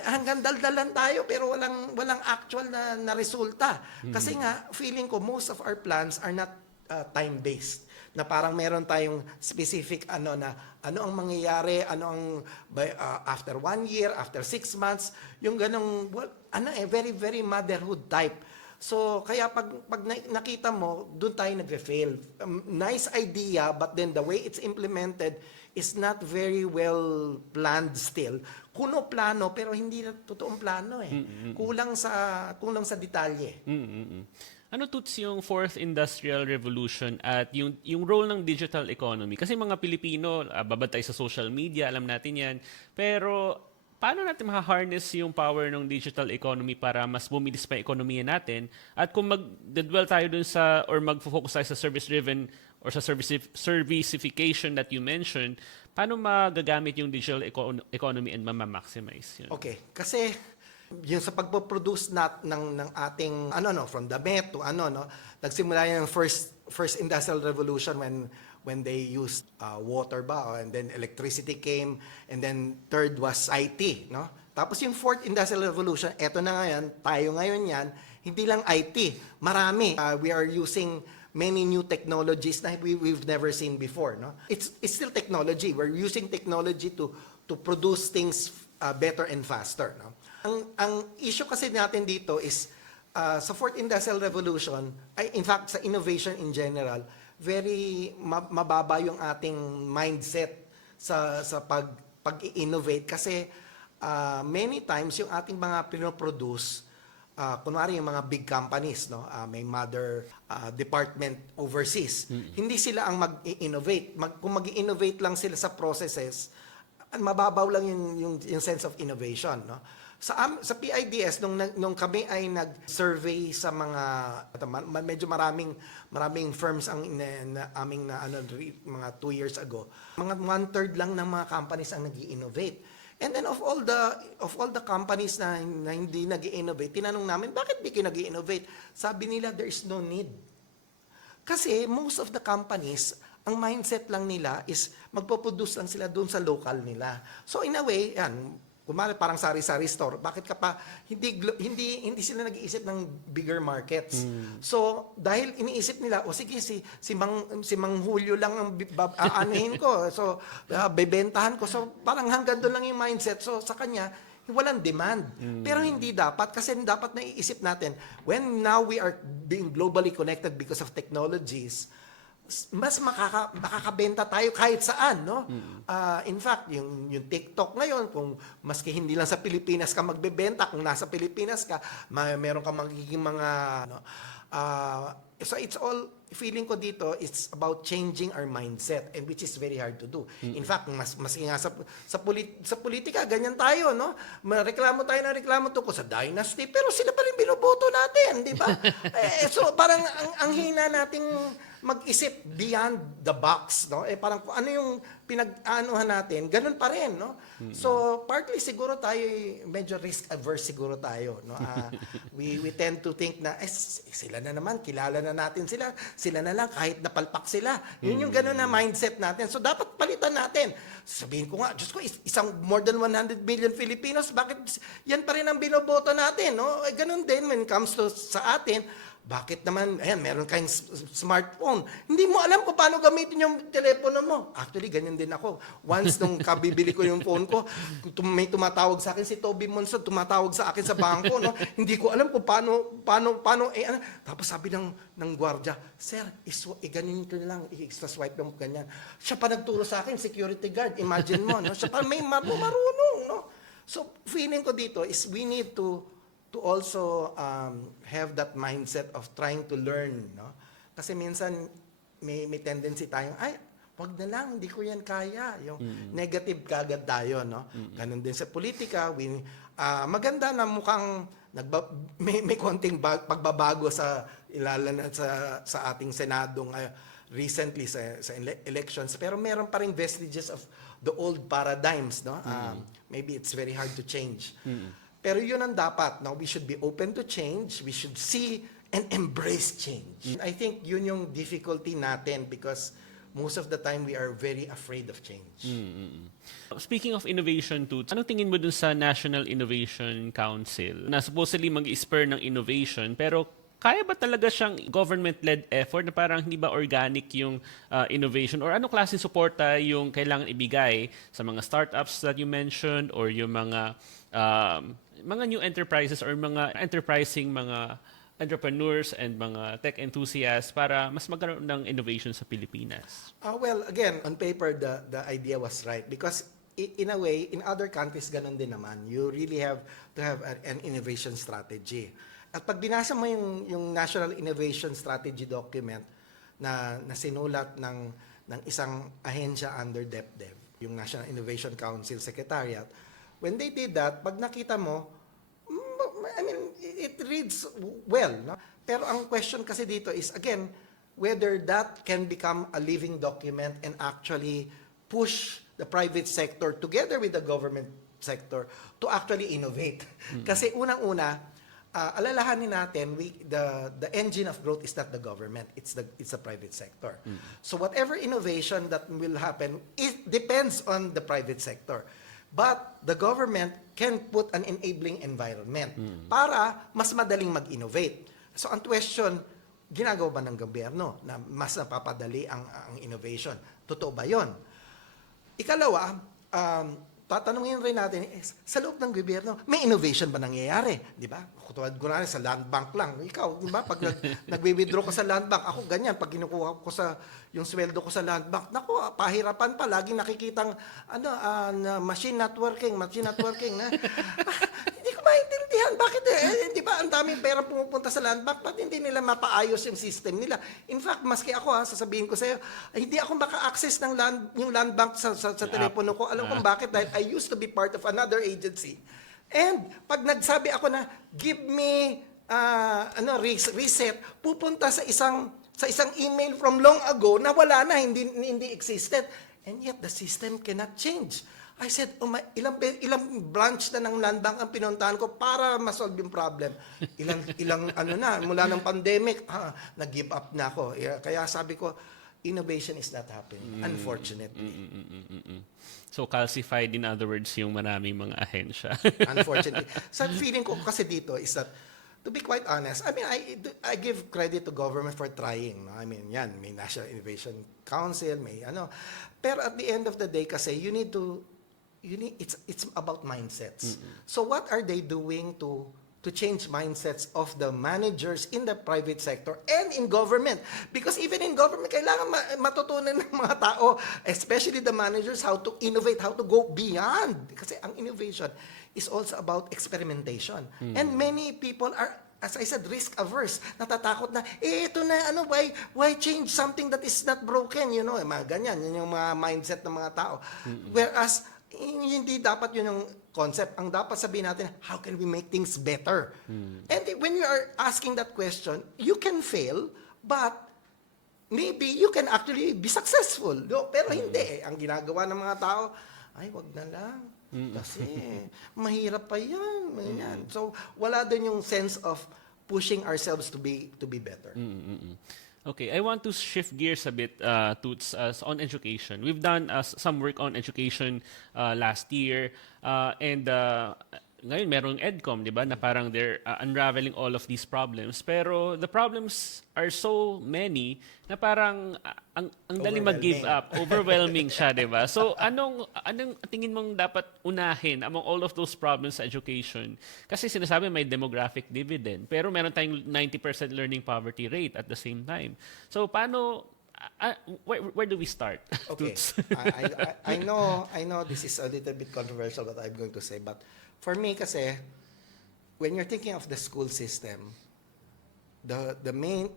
Hanggang daldalan tayo pero walang actual na resulta. Kasi nga feeling ko most of our plans are not time-based, na parang meron tayong specific ano ang mangyayari, after 1 year, after 6 months, yung ganong very very motherhood type. So, kaya pag nakita mo, doon tayo nagfe-fail. Nice idea, but then the way it's implemented is not very well planned still. Kuno plano, pero hindi na totoong plano eh. Kulang sa detalye. Ano Toots yung fourth industrial revolution at yung role ng digital economy? Kasi mga Pilipino, babad tayo sa social media, alam natin yan. Pero paano natin ma-harness yung power ng digital economy para mas bumilis pa yung ekonomiya natin? At kung mag-dwell tayo dun sa, or mag-focus tayo sa service-driven or sa servicification that you mentioned, paano magagamit yung digital economy and ma-maximize yun? Okay, kasi yung sa pagpo-produce ng ating from damit to nagsimula yung first industrial revolution when they used water and then electricity came, and then third was IT, no? Tapos yung fourth industrial revolution, eto na ngayon, tayo ngayon yan, hindi lang IT, marami. We are using many new technologies na we've never seen before, no? It's still technology. We're using technology to produce things better and faster, no? Ang issue kasi natin dito is sa fourth industrial revolution, in fact sa innovation in general, very mababa yung ating mindset sa pag-innovate kasi many times yung ating mga pinoproduce, kunwari yung mga big companies, no, may mother department overseas, hindi sila ang mag-innovate. Kung mag-innovate lang sila sa processes, mababaw lang yung sense of innovation, no? Sa PIDS nung kami ay nag-survey sa medyo maraming firms ang aming mga 2 years ago. Mga 1/3 lang ng mga companies ang nag-i-innovate. And then of all the companies na hindi nag-i-innovate, tinanong namin, bakit di kayo nag-i-innovate? Sabi nila, there is no need. Kasi most of the companies, ang mindset lang nila is magpo-produce lang sila doon sa local nila. So in a way, yan, kumari parang sari-sari store, bakit ka pa hindi sila nag-iisip ng bigger markets. So dahil iniisip nila, sige si Mang Julio lang ang aanuhin ko. So bebentahan ko. So parang hanggang doon lang yung mindset. So sa kanya walang demand. Pero hindi dapat, kasi dapat naiisip natin, when now we are being globally connected because of technologies, mas makakabenta tayo kahit saan, no? In fact, yung TikTok ngayon, kung maski hindi lang sa Pilipinas ka magbebenta, kung nasa Pilipinas ka, meron ka magiging mga so it's all, feeling ko dito, it's about changing our mindset, and which is very hard to do. In fact, maski nga sa politika, ganyan tayo, no? Reklamo tayo na reklamo tungkol sa dynasty, pero sila pa rin binoboto natin, di ba? So parang ang hina nating mag-isip beyond the box, no? Parang kung ano yung pinag-anuhan natin, ganun pa rin, no? So partly siguro tayo medyo risk averse siguro tayo, no? We tend to think na sila na naman, kilala na natin sila na lang kahit napalpak sila. Yun yung ganun na mindset natin. So dapat palitan natin. Sabihin ko nga, Diyos ko, isang more than 100 million Filipinos, bakit yan pa rin ang binoboto natin, no? Ganun din when it comes to sa atin. Bakit naman, meron kayong smartphone. Hindi mo alam kung paano gamitin yung telepono mo. Actually, ganyan din ako. Once nung kabibili ko yung phone ko, may tumatawag sa akin si Toby Monson, tumatawag sa akin sa bangko, no? Hindi ko alam kung paano, Tapos sabi ng gwardiya, sir, ganyan ito lang, extra swipe lang ganyan. Siya pa nagturo sa akin, security guard, imagine mo, no? Siya pa may marunong, no? So, feeling ko dito is we need to also have that mindset of trying to learn, no? Kasi minsan may tendency tayong wag na lang, hindi ko yan kaya. Yung negative kagad tayo, no? Ganun din sa politika, maganda na mukhang may konting pagbabago sa sa ating Senado recently sa elections, pero meron pa ring vestiges of the old paradigms, no? Maybe it's very hard to change. Pero yun ang dapat. Now, we should be open to change. We should see and embrace change. I think yun yung difficulty natin because most of the time we are very afraid of change. Speaking of innovation tools, anong tingin mo dun sa National Innovation Council na supposedly mag-spur ng innovation pero kaya ba talaga siyang government-led effort na parang hindi ba organic yung innovation or anong klase suporta yung kailangan ibigay sa mga startups that you mentioned or yung mga new enterprises or mga enterprising mga entrepreneurs and mga tech enthusiasts para mas magkaroon ng innovation sa Pilipinas? Well, again, on paper, the idea was right because in a way, in other countries, ganun din naman. You really have to have an innovation strategy. At pag binasa mo yung National Innovation Strategy document na sinulat ng isang ahensya under DepDev, yung National Innovation Council Secretariat, when they did that, pag nakita mo, I mean, it reads well. No? Pero ang question kasi dito is, again, whether that can become a living document and actually push the private sector together with the government sector to actually innovate. Kasi unang-una, alalahanin natin, the engine of growth is not the government, it's the private sector. So whatever innovation that will happen, it depends on the private sector. But the government can put an enabling environment para mas madaling mag-innovate. So ang question, ginagawa ba ng gobyerno na mas napapadali ang innovation? Totoo ba yun? Ikalawa, tatanungin rin natin, sa loob ng gobyerno, may innovation ba nangyayari? Di ba? Tulad ko na sa land bank lang. Ikaw, di ba? Pag nagwi-withdraw ko sa land bank, ako ganyan, pag kinukuha ko yung sweldo ko sa land bank, naku, pahirapan pa, laging nakikitang, na machine not working. Na, hindi ko maintindihan. Bakit, di ba, ang daming pera pumupunta sa land bank, ba't hindi nila mapaayos yung system nila? In fact, maski ako, sasabihin ko sa'yo, hindi ako maka-access ng yung land bank sa telepono ko. Alam kung bakit? Dahil I used to be part of another agency. And pag nagsabi ako na give me reset, pupunta sa isang email from long ago na wala na, hindi existed. And yet the system cannot change. I said, ilang branch na ng land bank ang pinuntahan ko para ma-solve yung problem. Ilang mula ng pandemic, nag-give up na ako. Kaya sabi ko, innovation is not happening, unfortunately. So calcified, in other words, yung maraming mga ahensya. Unfortunately. So feeling ko kasi dito is that, to be quite honest, I mean, I give credit to government for trying. No? I mean, yan, may National Innovation Council, may ano. Pero at the end of the day kasi, it's about mindsets. So what are they doing to change mindsets of the managers in the private sector and in government? Because even in government, kailangan matutunan ng mga tao, especially the managers, how to innovate, how to go beyond. Kasi ang innovation is also about experimentation. And many people are, as I said, risk-averse. Natatakot na, ito na, why change something that is not broken? You know, mga ganyan. Yun yung mga mindset ng mga tao. Whereas, hindi dapat yun yung concept. Ang dapat sabihin natin, how can we make things better? And when you are asking that question, you can fail, but maybe you can actually be successful. No? Pero hindi. Ang ginagawa ng mga tao, ay, wag na lang. Kasi mahirap pa yan. So, wala din yung sense of pushing ourselves to be better. Okay, I want to shift gears a bit, Toots, on education. We've done some work on education last year, and ngayon merong EDCOM, di ba, na parang they're unraveling all of these problems. Pero the problems are so many na parang ang dali mag-give up. Overwhelming siya, di ba? So anong tingin mong dapat unahin among all of those problems sa education? Kasi sinasabi may demographic dividend, pero meron tayong 90% learning poverty rate at the same time. So paano, where do we start? Okay. I know this is a little bit controversial what I'm going to say, but for me kasi, when you're thinking of the school system, the main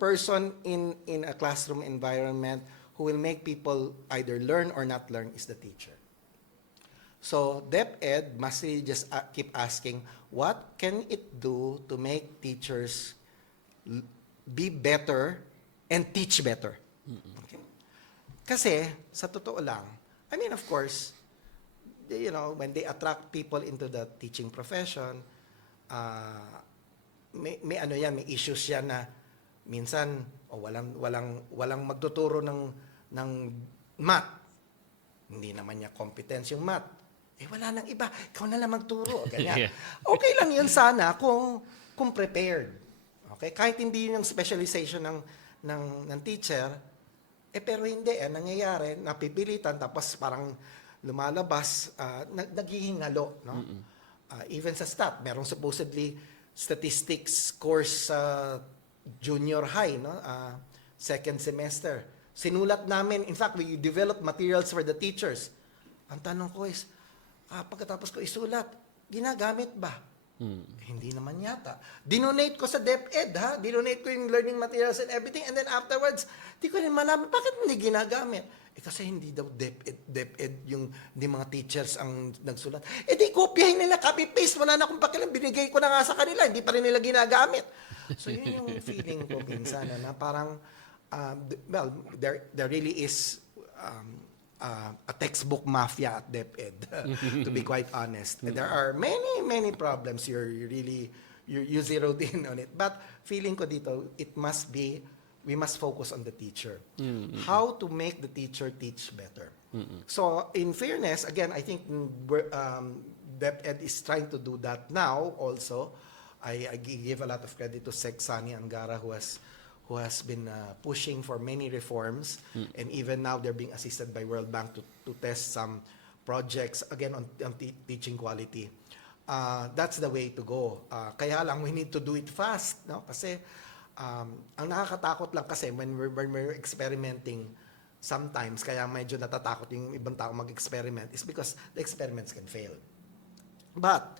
person in a classroom environment who will make people either learn or not learn is the teacher. So DepEd must really just keep asking, what can it do to make teachers be better and teach better? Okay? Kasi, sa totoo lang, I mean, of course, you know, when they attract people into the teaching profession, may issues yan na minsan O walang magtuturo ng math. Hindi naman niya competence yung math. Wala nang iba. Ikaw na lang magturo. Ganyan. Yeah. Okay lang yun sana kung prepared. Okay? Kahit hindi yun yung specialization ng teacher, pero hindi. Nangyayari, napipilitan, tapos parang lumalabas, naghihingalo. No? Even sa stat, merong supposedly statistics course sa junior high, no? Second semester. Sinulat namin, in fact, we developed materials for the teachers. Ang tanong ko is, pagkatapos ko isulat, ginagamit ba? Hindi naman yata. Dinonate ko sa DepEd, ha? Dinonate ko yung learning materials and everything, and then afterwards, di ko rin malaman, bakit hindi ginagamit? Kasi hindi daw DepEd yung di mga teachers ang nagsulat. Di kopyahin nila, copy-paste, wala na akong pakialam, binigay ko na nga sa kanila, hindi pa rin nila ginagamit. So yun yung feeling ko minsan, na parang, well, there really is a textbook mafia at DepEd, to be quite honest. There are many problems. You zeroed in on it. But feeling ko dito, we must focus on the teacher. How to make the teacher teach better. So in fairness, again, I think DepEd is trying to do that now also. I give a lot of credit to Sec Sani Angara, who has been pushing for many reforms, and even now they're being assisted by World Bank to test some projects again on teaching quality. That's the way to go. Kaya lang we need to do it fast, no? Kasi ang nakakatakot lang kasi when we're experimenting sometimes, kaya medyo natatakot yung ibang tao mag-experiment, is because the experiments can fail. But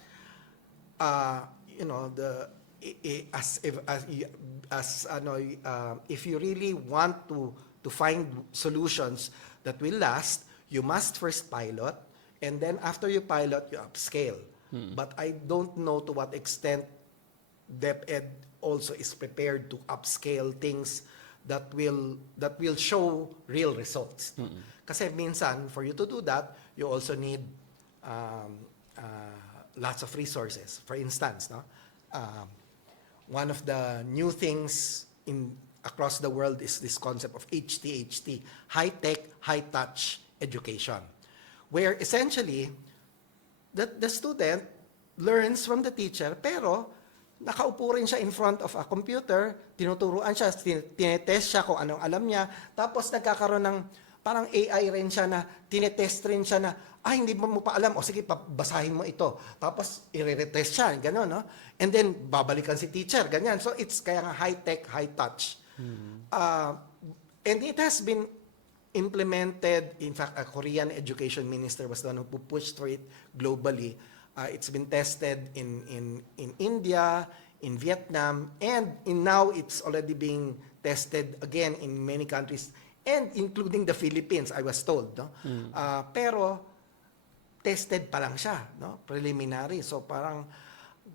if you really want to find solutions that will last, you must first pilot, and then after you pilot, you upscale. But I don't know to what extent DepEd also is prepared to upscale things that will show real results. Kasi minsan, for you to do that, you also need lots of resources. For instance, no? One of the new things across the world is this concept of HTHT, high-tech, high-touch education, where essentially the student learns from the teacher, pero nakaupo rin siya in front of a computer, tinuturuan siya, tinetest siya kung anong alam niya, tapos nagkakaroon ng parang AI rin siya na tinetest rin siya na, hindi mo pa alam, sige, basahin mo ito. Tapos, i-retest siya, gano'n, no? And then, babalikan si teacher, ganyan. So, it's kaya nga high-tech, high-touch. And it has been implemented, in fact, a Korean education minister was the one who pushed for it globally. It's been tested in India, in Vietnam, and now it's already being tested again in many countries, and including the Philippines, I was told. No? Pero, tested pa lang siya, no? Preliminary. So parang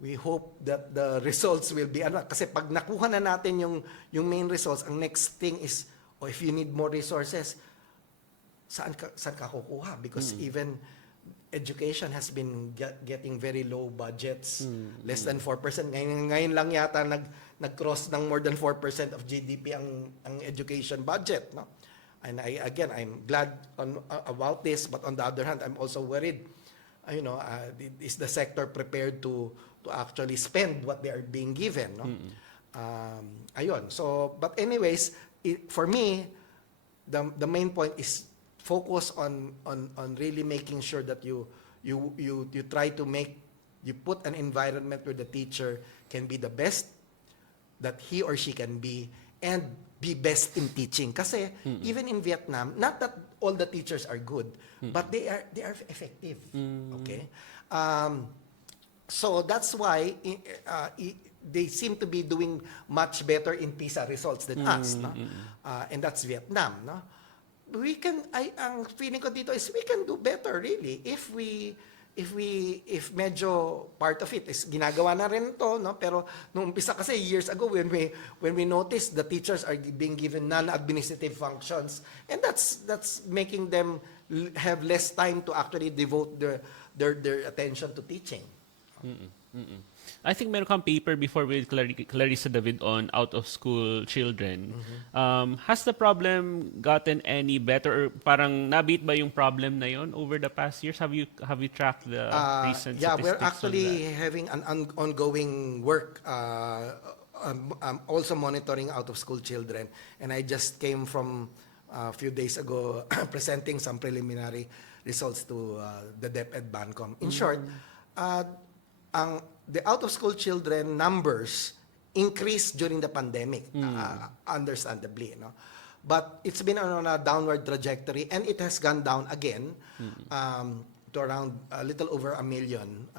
we hope that the results will be kasi pag nakuha na natin yung main results, ang next thing is if you need more resources, saan ka kukuha? Because even education has been getting very low budgets, less than 4%. Ngayon lang yata nag-cross ng more than 4% of GDP ang education budget, no? And I'm glad about this, but on the other hand, I'm also worried. Is the sector prepared to actually spend what they are being given? No? So, but anyways, for me, the main point is focus on really making sure that you try to you put an environment where the teacher can be the best that he or she can be, and be best in teaching. Kasi even in Vietnam, not that all the teachers are good, but they are effective. Okay? So that's why they seem to be doing much better in PISA results than us, no? And that's Vietnam, no? Ang feeling ko dito is we can do better really if medyo part of it is ginagawa na rin to, no? Pero nung umpisa kasi years ago when we noticed the teachers are being given non-administrative functions, and that's making them have less time to actually devote their attention to teaching. Mm-mm. I think meron kang paper before with Clarissa David on out-of-school children. Has the problem gotten any better, or parang nabit ba yung problem na yon over the past years? Have you tracked the recent Yeah, we're statistics on that? actually having an ongoing work, also monitoring out of school children. And I just came from a few days ago presenting some preliminary results to the DepEd Bancom. In short, uh, the out of school children numbers increased during the pandemic, understandably, no? But it's been on a downward trajectory, and it has gone down again to around a little over 1 million.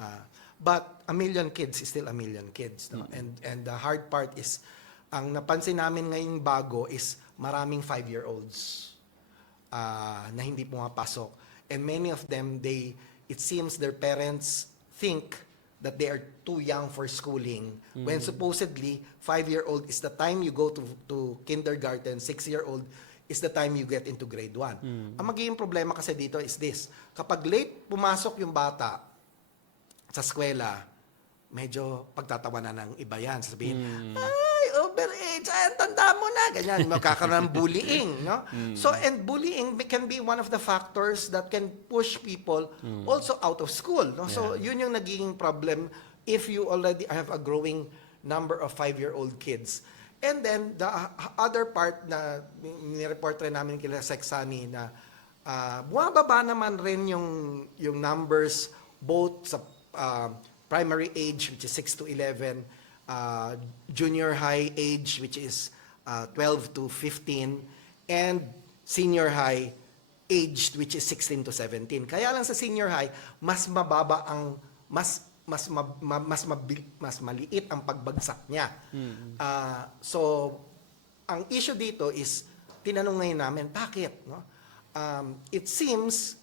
But 1 million kids is still 1 million kids, no? And the hard part is, ang napansin namin ngayong bago is maraming 5-year-olds na hindi pumapasok. And many of them, it seems their parents think that they are too young for schooling, when supposedly 5-year-old is the time you go to kindergarten, 6-year-old is the time you get into grade 1. Ang magiging problema kasi dito is this: kapag late pumasok yung bata sa eskwela, medyo pagtatawanan ng iba yan. Sabihin, ay, overage, ay, ang tanda mo na. Ganyan, magkakaroon ng bullying, no? So, and bullying can be one of the factors that can push people also out of school, no? So, yun yung nagiging problem if you already have a growing number of 5-year-old kids. And then, the other part na nireport rin namin kila Sexani na bumababa naman rin yung numbers both sa primary age, which is 6 to 11, junior high age, which is 12 to 15, and senior high age, which is 16 to 17. Kaya lang sa senior high, mas mababa ang mas maliit ang pagbagsak niya. So ang issue dito is tinanong ngayon namin, bakit, no? It seems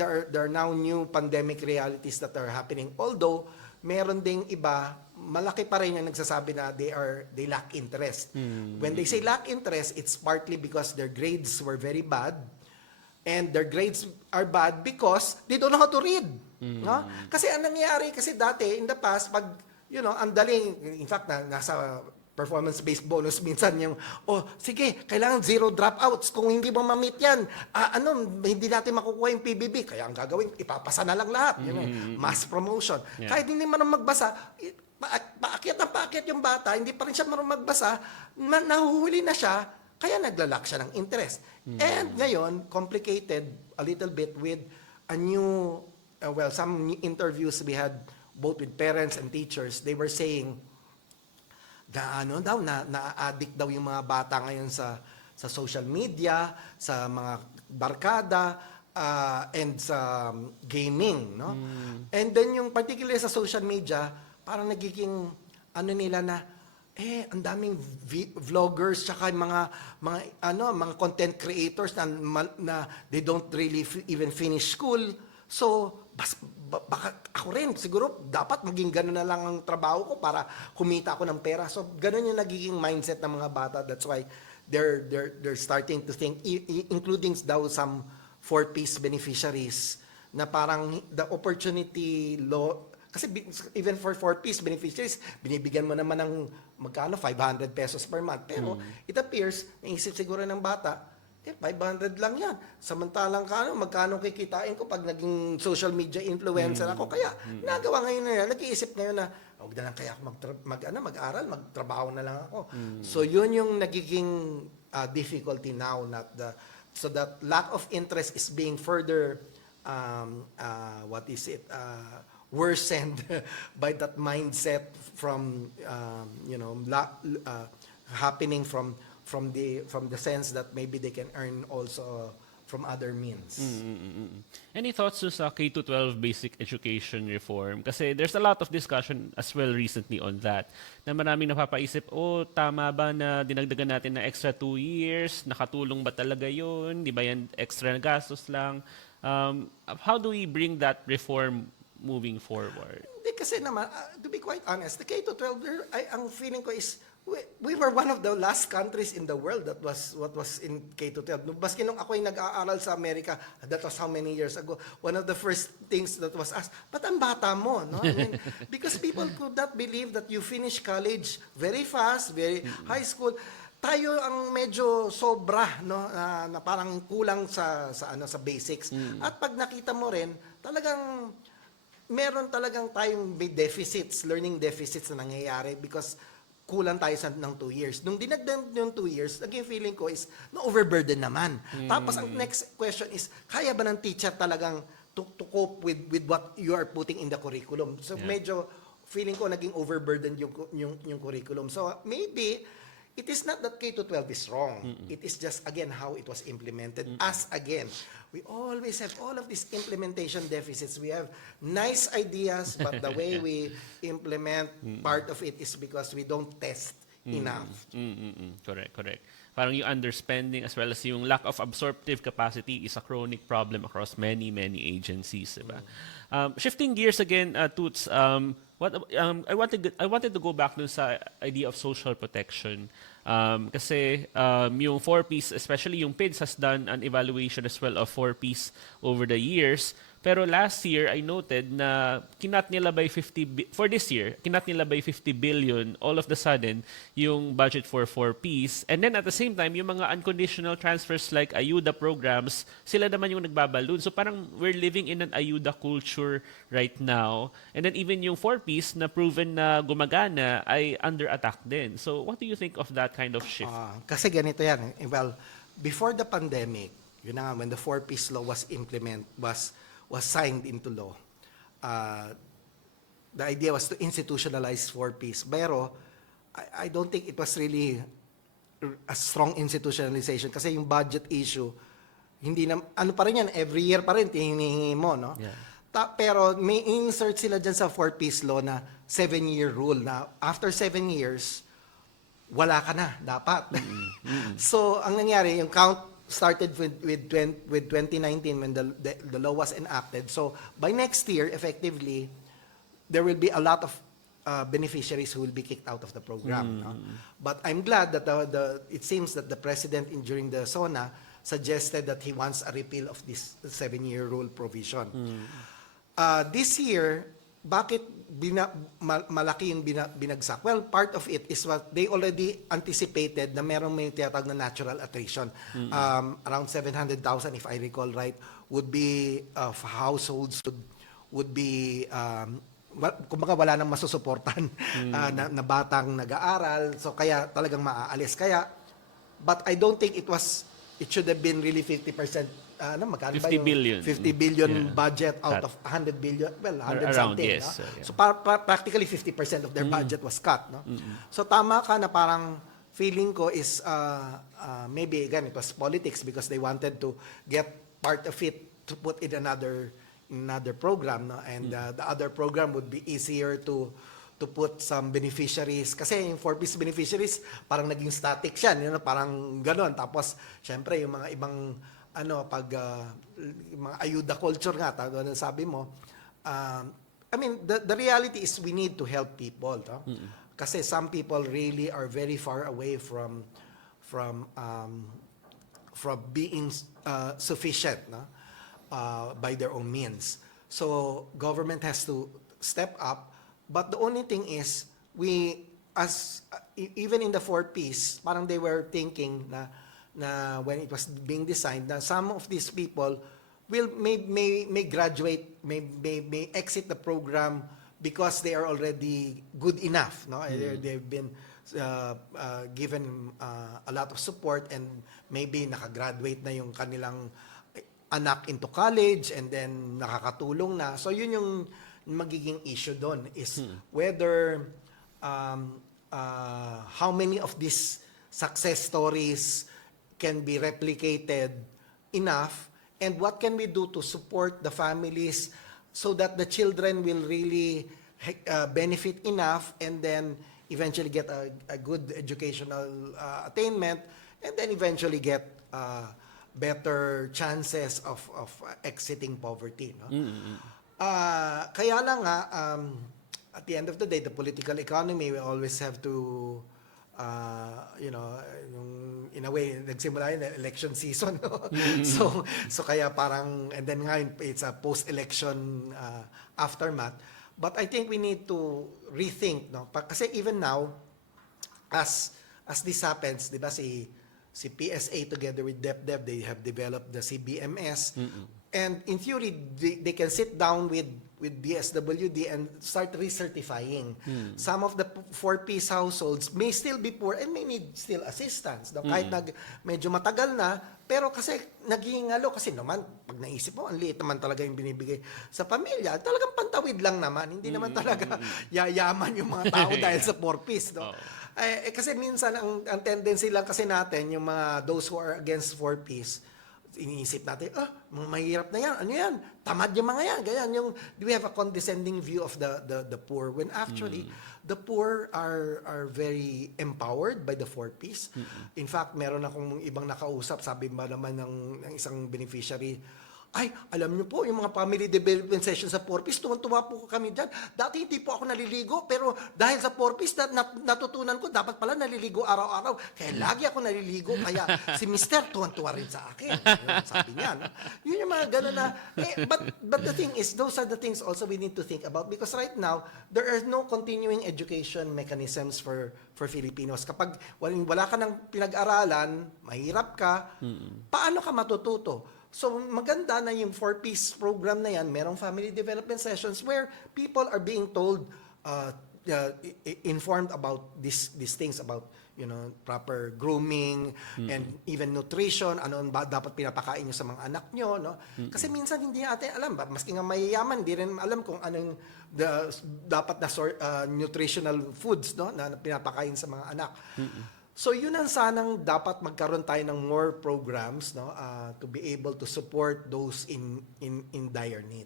there are now new pandemic realities that are happening, although meron ding iba, malaki pa rin yung nagsasabi na they lack interest. When they say lack interest, it's partly because their grades were very bad, and their grades are bad because they don't know how to read. No? Kasi ang nangyayari kasi dati, in the past, pag, ang daling, in fact, nasa performance-based bonus minsan yung, sige, kailangan 0 dropouts. Kung hindi mo ma-meet yan, hindi natin makukuha yung PBB. Kaya ang gagawin, ipapasa na lang lahat. Mass promotion. Yeah. Kahit hindi marunong magbasa, paakyat yung bata, hindi pa rin siya marunong magbasa, nahuhuli na siya, kaya naglalak siya ng interest. And ngayon, complicated a little bit with a new, some new interviews we had both with parents and teachers. They were saying, na-addict daw yung mga bata ngayon sa social media, sa mga barkada, and sa gaming, no? And then yung particularly sa social media, parang nagiging nila na ang daming vloggers tsaka mga content creators na they don't really even finish school. So baka ako rin siguro dapat maging gano'n na lang ang trabaho ko para kumita ako ng pera. So gano'n yung nagiging mindset ng mga bata. That's why they're starting to think, including daw some 4Ps beneficiaries, na parang the opportunity law, kasi even for 4Ps beneficiaries, binibigyan mo naman ng magkano, 500 pesos per month. Pero it appears, naisip siguro ng bata, 500 lang yan. Samantalang magkano kikitain ko pag naging social media influencer ako. Kaya nagawa ngayon na yan, nag-iisip ngayon na, huwag na lang kaya ako mag-aral, magtrabaho na lang ako. So yun yung nagiging difficulty now. So that lack of interest is being further, worsened by that mindset from, happening from the sense that maybe they can earn also from other means. Any thoughts sa K-12 basic education reform? Kasi there's a lot of discussion as well recently on that, na maraming napapaisip, tama ba na dinagdagan natin na extra 2 years? Nakatulong ba talaga yun? Di ba yan extra na gastos lang? How do we bring that reform moving forward? Hindi kasi naman, to be quite honest, the K-12, ang feeling ko is we were one of the last countries in the world that was what was in K to 12. Baski nung ako'y nag-aaral sa Amerika, that was how many years ago, one of the first things that was asked, ba't ang bata mo? No? I mean, because people could not believe that you finish college very fast, very high school. Tayo ang medyo sobra, no, na parang kulang sa basics. At pag nakita mo rin, talagang meron talagang tayong may deficits, learning deficits na nangyayari because kulang tayo ng 2 years. Nung dinagdag yung 2 years, naging feeling ko is na-overburden naman. Tapos ang next question is, kaya ba ng teacher talagang to cope with what you are putting in the curriculum? So medyo feeling ko naging overburdened yung curriculum. So maybe it is not that K-12 is wrong. It is just, again, how it was implemented. As, again, we always have all of these implementation deficits. We have nice ideas, but the way we implement, part of it is because we don't test enough. Correct. Parang yung underspending as well as yung lack of absorptive capacity is a chronic problem across many agencies, diba? Shifting gears again, Toots, I wanted to go back dun sa idea of social protection. Kasi yung 4Ps, especially yung PIDS, has done an evaluation as well of 4Ps over the years. Pero last year, I noted na kinat nila by 50 billion all of the sudden yung budget for 4Ps. And then at the same time, yung mga unconditional transfers like ayuda programs, sila naman yung nagbaballoon. So parang we're living in an ayuda culture right now. And then even yung 4Ps na proven na gumagana ay under attack din. So what do you think of that kind of shift? Kasi ganito yan. Well, before the pandemic, yun na nga, when the 4Ps law was was signed into law, the idea was to institutionalize 4Ps. Pero I don't think it was really a strong institutionalization kasi yung budget issue, hindi na, ano pa rin yan, every year pa rin, hinihingi mo, no? Yeah. Pero may insert sila dyan sa 4Ps law na 7-year rule na after 7 years, wala ka na, dapat. So, ang nangyari, yung count started with 2019 when the law was enacted. So by next year, effectively, there will be a lot of beneficiaries who will be kicked out of the program. No? But I'm glad that it seems that the president during the SONA suggested that he wants a repeal of this 7-year rule provision. This year, bakit malaki yung binagsak? Well, part of it is what they already anticipated na merong may tinatawag na natural attrition. Around 700,000, if I recall right, would be households would be kumbaga wala nang masusuportan na batang nag-aaral. So kaya talagang maaalis. But I don't think it should have been really 50%. Magkano 50 billion. 50 billion budget out of 100 billion. Well, 100 Around, something. yes. No? Yeah. So practically 50% of their budget was cut. No? So tama ka na parang feeling ko is maybe again it was politics because they wanted to get part of it to put in another program. No? And the other program would be easier to put some beneficiaries. Kasi yung 4Ps beneficiaries, parang naging static siya. Parang ganon. Tapos, syempre, yung mga ibang pag mga ayuda culture nga, sabi mo, I mean, the reality is we need to help people. No? Kasi some people really are very far away from being sufficient, no? By their own means. So government has to step up. But the only thing is, even in the 4Ps, parang they were thinking na when it was being designed, na some of these people may graduate, may exit the program because they are already good enough. No? They've been given a lot of support and maybe nakagraduate na yung kanilang anak into college and then nakakatulong na. So yun yung magiging issue doon is whether how many of these success stories can be replicated enough, and what can we do to support the families so that the children will really benefit enough and then eventually get a good educational attainment and then eventually get better chances of exiting poverty. No? Kaya lang nga, at the end of the day, the political economy, we always have to you know, yung in a way nagsimula yun election season, no? So kaya parang, and then ngayon it's a post-election aftermath. But I think we need to rethink, no? Kasi even now, as this happens, di ba, si PSA together with DepDev, they have developed the CBMS. And in theory, they can sit down with DSWD and start recertifying. Some of the 4-piece households may still be poor and may need still assistance. No? Kahit medyo matagal na, pero kasi naghihingalo. Kasi naman, pag naisip mo, ang liit naman talaga yung binibigay sa pamilya. Talagang pantawid lang naman. Hindi naman talaga yayaman yung mga tao dahil sa 4-piece. No? Kasi minsan, ang tendency lang kasi natin, yung mga those who are against 4-piece, iniisip natin, mga mahirap na yan, ano yan, tamad yung mga yan, ganyan, we have a condescending view of the poor, when actually, the poor are very empowered by the 4-piece. In fact, meron akong ibang nakausap, sabi ba naman ng isang beneficiary, ay, alam niyo po, yung mga family development session sa 4-piece, tuwan-tuwa po kami dyan. Dati hindi po ako naliligo, pero dahil sa 4-piece, natutunan ko, dapat pala naliligo araw-araw. Kaya lagi ako naliligo, kaya si Mister tuwan-tuwa rin sa akin. Yun, sabi niya. No? Yun yung mga gano'n na, but the thing is, those are the things also we need to think about, because right now, there are no continuing education mechanisms for Filipinos. Kapag wala ka ng pinag-aralan, mahirap ka, paano ka matututo? So maganda na yung 4-piece program na yan, merong family development sessions where people are being told, informed about these things, about, you know, proper grooming and even nutrition, ano ba dapat pinapakain nyo sa mga anak nyo, no? Kasi minsan hindi natin alam, maski nga mayayaman, hindi rin alam kung anong dapat na nutritional foods, no, na pinapakain sa mga anak. So yun ang sanang dapat magkaroon tayo ng more programs, no, to be able to support those in dire need.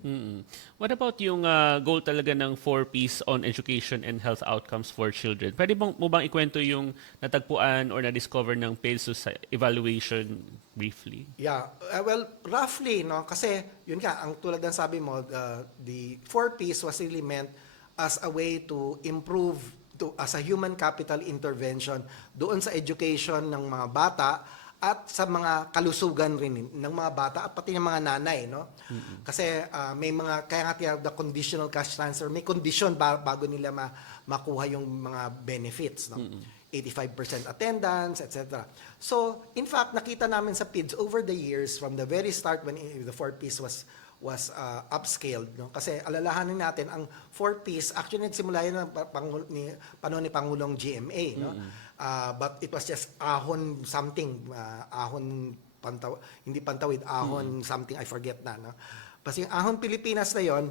What about yung goal talaga ng 4-piece on education and health outcomes for children? Pwede mo bang ikwento yung natagpuan or na-discover ng PhilSUS sa evaluation briefly? Yeah, well, roughly, no, kasi yun nga, ang tulad ng sabi mo, the 4-piece was really meant as a way to improve as a human capital intervention doon sa education ng mga bata at sa mga kalusugan rin ng mga bata at pati ng mga nanay, no? Kasi may mga, kaya nga tinawag the conditional cash transfer, may condition bago nila makuha yung mga benefits, no? 85% attendance, etc. So, in fact, nakita namin sa PIDS over the years, from the very start when the 4-piece was upscaled, no? Kasi alalahanin natin ang 4-piece actually nagsimula yun ng panahon ni Pangulong GMA, no? But it was just ahon something, hindi pantawid, ahon something, I forget na, no? Kasi yung ahon Pilipinas na yon,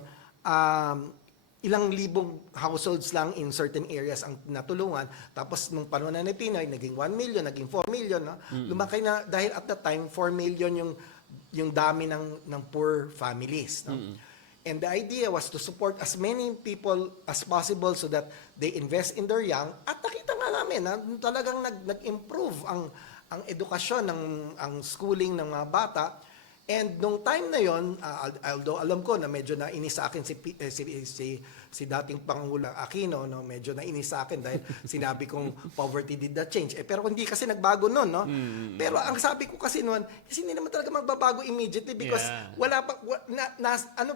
ilang libong households lang in certain areas ang natulungan. Tapos nung panahon na ni Pinoy, naging 1 million, naging 4 million, no? Lumaki na dahil at that time 4 million yung dami ng poor families, no? And the idea was to support as many people as possible so that they invest in their young. At nakita nga namin na talagang nag-improve ang edukasyon, ang schooling ng mga bata. And nung time na yon, although alam ko na medyo nainis sa akin si dating Pangulo Aquino, no, medyo nainis sa akin dahil sinabi kong poverty did not change. Pero hindi kasi nagbago noon, no? Pero ang sabi ko kasi noon, hindi naman talaga magbabago immediately because wala pa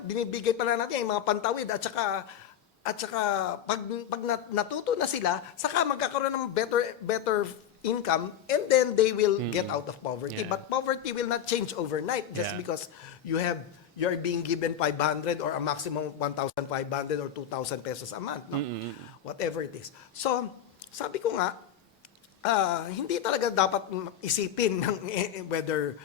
binibigay pala natin yung mga pantawid at saka pag natuto na sila, saka magkakaroon ng better income, and then they will get out of poverty. But poverty will not change overnight just because you're being given 500 or a maximum 1,500 or 2,000 pesos a month, no? Whatever it is. So, sabi ko nga, hindi talaga dapat isipin ng whether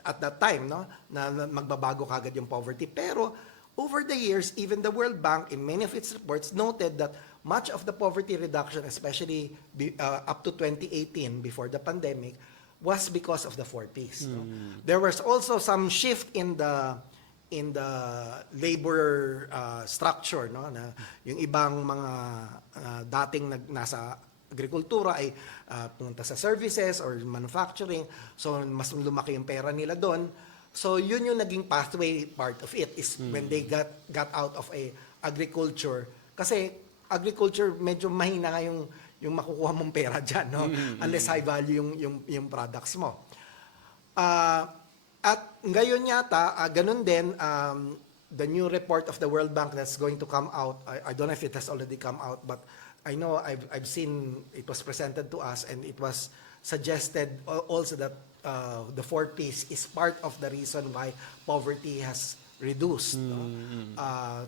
at that time, no, na magbabago kagad yung poverty. Pero over the years, even the World Bank in many of its reports noted that much of the poverty reduction, especially up to 2018 before the pandemic, was because of the 4-piece. No? There was also some shift in the labor structure, no, na yung ibang mga dating nasa agrikultura ay pumunta sa services or manufacturing, so mas lumaki yung pera nila doon. So yun yung naging pathway part of it is when they got out of agriculture, kasi agriculture medyo mahina nga yung yung makukuha mong pera diyan, no? Unless high value yung products mo. At ngayon yata, ganun din, the new report of the World Bank that's going to come out, I don't know if it has already come out, but I know I've seen it was presented to us, and it was suggested also that the fourth piece is part of the reason why poverty has reduced. No?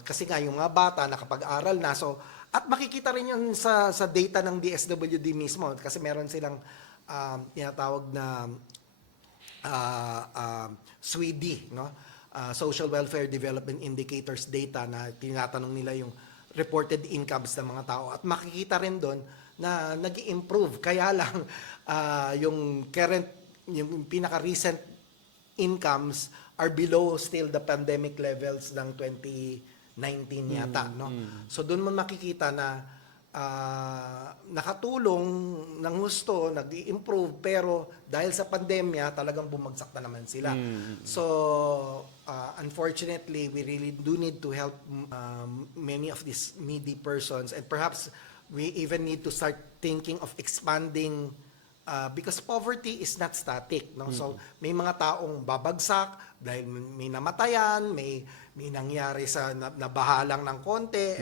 Kasi nga yung mga bata nakapag-aral na, so at makikita rin yun sa data ng DSWD mismo, kasi meron silang tinatawag na SWIDI, no? Social Welfare Development Indicators data, na tinatanong nila yung reported incomes ng mga tao, at makikita rin doon na nag-improve. Kaya lang yung pinaka-recent incomes are below still the pandemic levels ng 2019 yata, no? So doon mo makikita na nakatulong ng gusto, nag-i-improve, pero dahil sa pandemya, talagang bumagsak na naman sila. So, unfortunately, we really do need to help many of these needy persons, and perhaps we even need to start thinking of expanding, because poverty is not static, no? So, may mga taong babagsak dahil may namatayan, may nangyari sa nabahalang ng konti,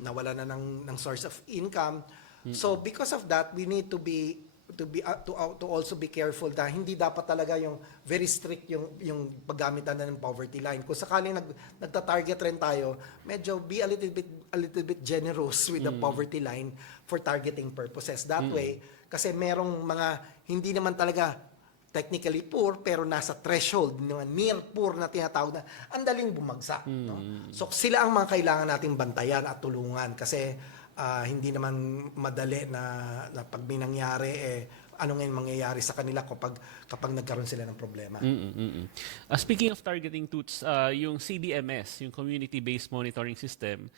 nawala na ng source of income. So because of that, we need to also be careful na hindi dapat talaga yung very strict yung paggamitan na ng poverty line. Kung sakaling nagta-target rin tayo, medyo be a little bit generous with the poverty line for targeting purposes. That way, kasi merong mga hindi naman talaga technically poor, pero nasa threshold, near poor na tinatawag na, ang daling bumagsak. No? So sila ang mga kailangan nating bantayan at tulungan, kasi hindi naman madali na pag may nangyari, ano ngayon mangyayari sa kanila kapag nagkaroon sila ng problema. Speaking of targeting tools, yung CBMS, yung Community-Based Monitoring System,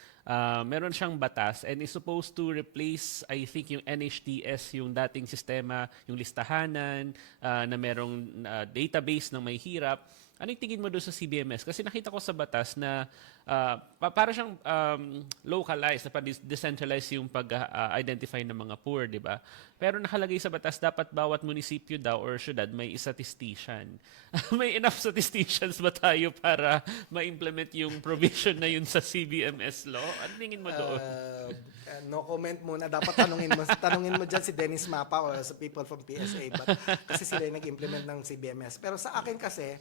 meron siyang batas and is supposed to replace, I think, yung NHTS, yung dating sistema, yung listahanan, na merong database ng may hirap. Ano yung tingin mo doon sa CBMS? Kasi nakita ko sa batas na para siyang localized, na decentralized yung pag-identify ng mga poor, di ba? Pero nakalagay sa batas, dapat bawat munisipyo daw or syudad may statistician. May enough statisticians ba tayo para ma-implement yung provision na yun sa CBMS law? Ano tingin mo doon? No comment muna. Dapat tanungin mo dyan si Dennis Mapa o sa people from PSA. But, kasi sila yung nag-implement ng CBMS. Pero sa akin kasi,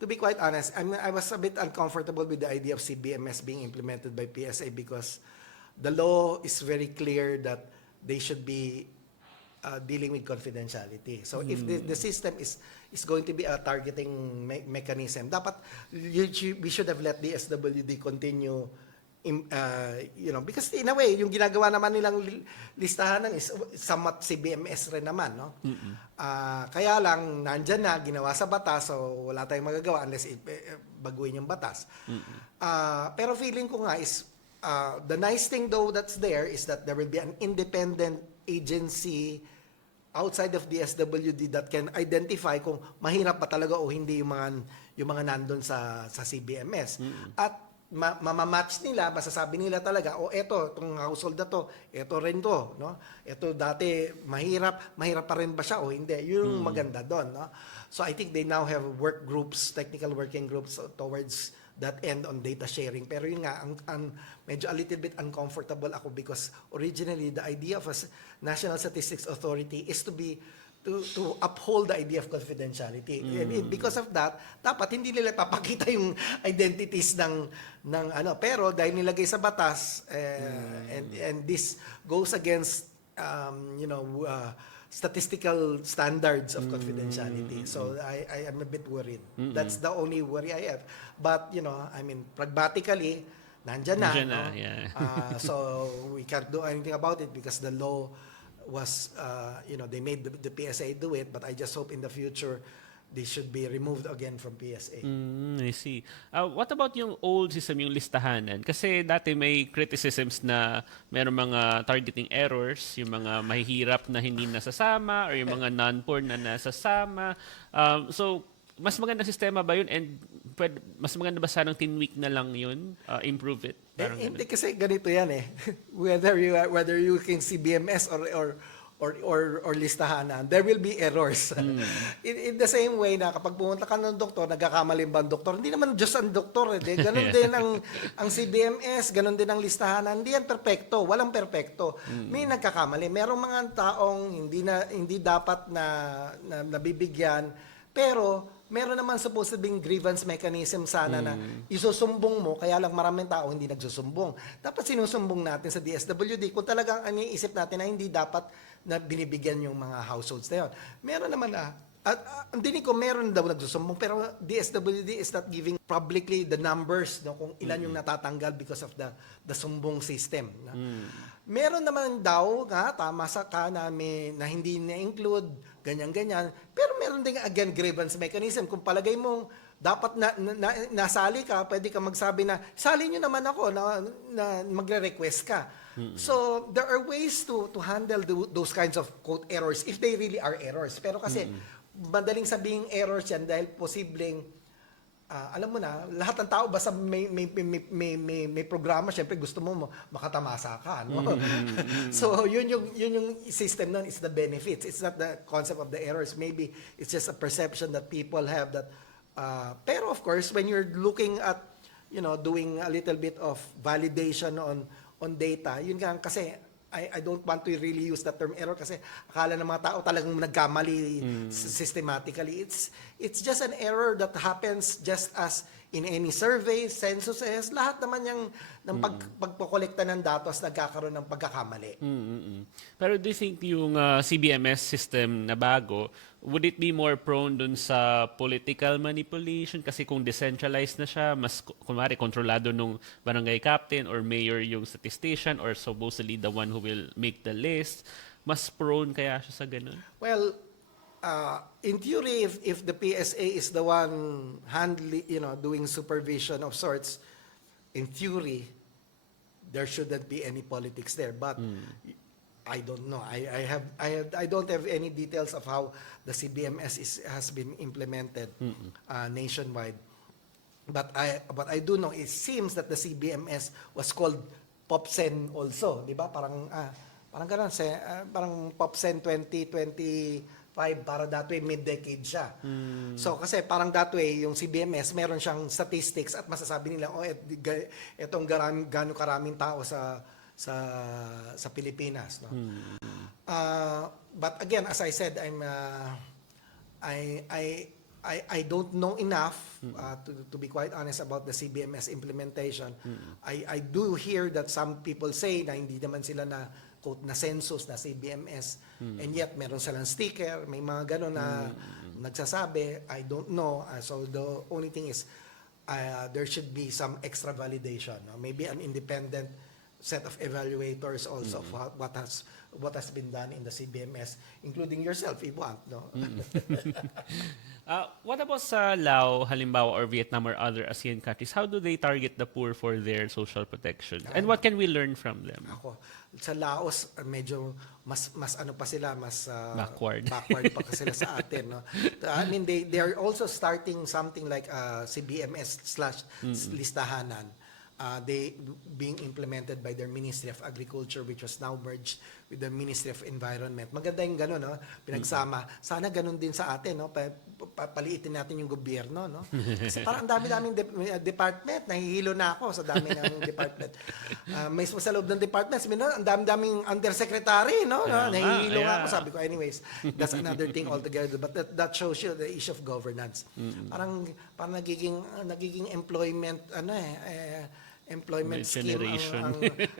to be quite honest, I was a bit uncomfortable with the idea of CBMS being implemented by PSA, because the law is very clear that they should be dealing with confidentiality. So if the system is going to be a targeting mechanism, dapat we should have let the SWD continue, because in a way, yung ginagawa naman nilang listahan is somewhat CBMS rin naman, no? Kaya lang, nandyan na, ginawa sa batas, so wala tayong magagawa unless baguhin yung batas. Pero feeling ko nga is, the nice thing though that's there is that there will be an independent agency outside of the SWD that can identify kung mahirap pa talaga o hindi yung mga nandun sa CBMS. At mamamatch nila, masasabi nila talaga, eto, itong household na to, eto rin to, no? Eto dati mahirap pa rin ba siya o hindi? Yung maganda doon, no? So I think they now have work groups, technical working groups towards that end on data sharing. Pero yun nga, medyo a little bit uncomfortable ako, because originally the idea of a National Statistics Authority is to uphold the idea of confidentiality. And because of that, dapat hindi nila papakita yung identities ng pero dahil nilagay sa batas, and this goes against statistical standards of confidentiality. So I am a bit worried. That's the only worry I have. But pragmatically, nandyan na. No? Yeah. So we can't do anything about it because the law was, they made the PSA do it, but I just hope in the future they should be removed again from PSA. I see. What about yung old system, yung listahanan? Kasi dati may criticisms na meron mga targeting errors, yung mga mahihirap na hindi nasasama, or yung mga non-poor na nasasama. So, mas magandang sistema ba yun? And Mas maganda ba sanang tinweak na lang yun? Improve it? Parang Hindi ganun. kasi ganito yan eh. Whether you can CBMS or listahanan, there will be errors. In the same way na kapag pumunta ka ng doktor, nagkakamali ba ang doktor? Hindi naman Diyos ang doktor. Ganon din ang CBMS, ganon din ang listahanan. Hindi yan perpekto. Walang perpekto. May nagkakamali. Merong mga taong hindi dapat na nabibigyan, pero meron naman supposed to be grievance mechanism sana na isusumbong mo, kaya lang maraming tao hindi nagsusumbong. Dapat sinusumbong natin sa DSWD kung talagang iniisip natin na hindi dapat na binibigyan yung mga households na yun. Meron naman ang dinig ko meron daw nagsusumbong, pero DSWD is not giving publicly the numbers, no, kung ilan yung natatanggal because of the sumbong system. No? Meron naman daw, tama sa ka na hindi na-include, ganyan-ganyan. Pero meron din, again, grievance mechanism. Kung palagay mo, dapat nasali ka, pwede ka magsabi na, sali nyo naman ako na magre-request ka. So, there are ways to handle those kinds of, quote, errors, if they really are errors. Pero kasi, madaling sabihing errors yan dahil posibleng alam mo na, lahat ng tao basta may programa, syempre gusto mo makatamasa ka, no? So, yun yung system nun, it's the benefits. It's not the concept of the errors. Maybe it's just a perception that people have that pero of course, when you're looking at, doing a little bit of validation on data, yun nga kasi I don't want to really use that term error kasi akala ng mga tao talagang nagkamali systematically. It's just an error that happens just as in any survey, censuses, lahat naman ng pagpokolekta ng datos nagkakaroon ng pagkakamali. Pero do you think yung CBMS system na bago, would it be more prone dun sa political manipulation? Kasi kung decentralized na siya, mas kunwari kontrolado nung barangay captain or mayor yung statistician or supposedly the one who will make the list, mas prone kaya siya sa ganun? Well, in theory, if the PSA is the one handling, doing supervision of sorts, in theory, there shouldn't be any politics there. But I don't know. I don't have any details of how the CBMS has been implemented nationwide. But I do know it seems that the CBMS was called POPSEN also, di ba? Parang gano'n, parang POPSEN 2025 para that way mid-decade siya. So kasi parang that way yung CBMS meron siyang statistics at masasabi nila etong gaano karaming tao sa Pilipinas, no? But again, as I said, I don't know enough to be quite honest about the CBMS implementation. I do hear that some people say na hindi naman sila na quote na census na CBMS and yet meron silang sticker, may mga gano'n na nagsasabi. I don't know. So the only thing is there should be some extra validation, no? Maybe an independent set of evaluators also of what has been done in the CBMS, including yourself if you want, no? What about sa Laos, halimbawa, or Vietnam or other ASEAN countries? How do they target the poor for their social protection? And what can we learn from them? Ako, sa Laos, medyo mas ano pa sila, mas Backward. backward pa sila sa atin, no? I mean, they are also starting something like CBMS/listahanan. They being implemented by their Ministry of Agriculture, which was now merged with the Ministry of Environment. Maganda yung gano'n, no? Pinagsama. Sana gano'n din sa atin, no? Paliitin natin yung gobyerno, no? Kasi parang dami-daming department. Nahihilo na ako sa dami ng department. May sa loob ng department, ang dami-daming undersecretary, no? Nahihilo nga ako. Sabi ko, anyways, that's another thing altogether. But that shows you the issue of governance. Parang nagiging employment, employment scheme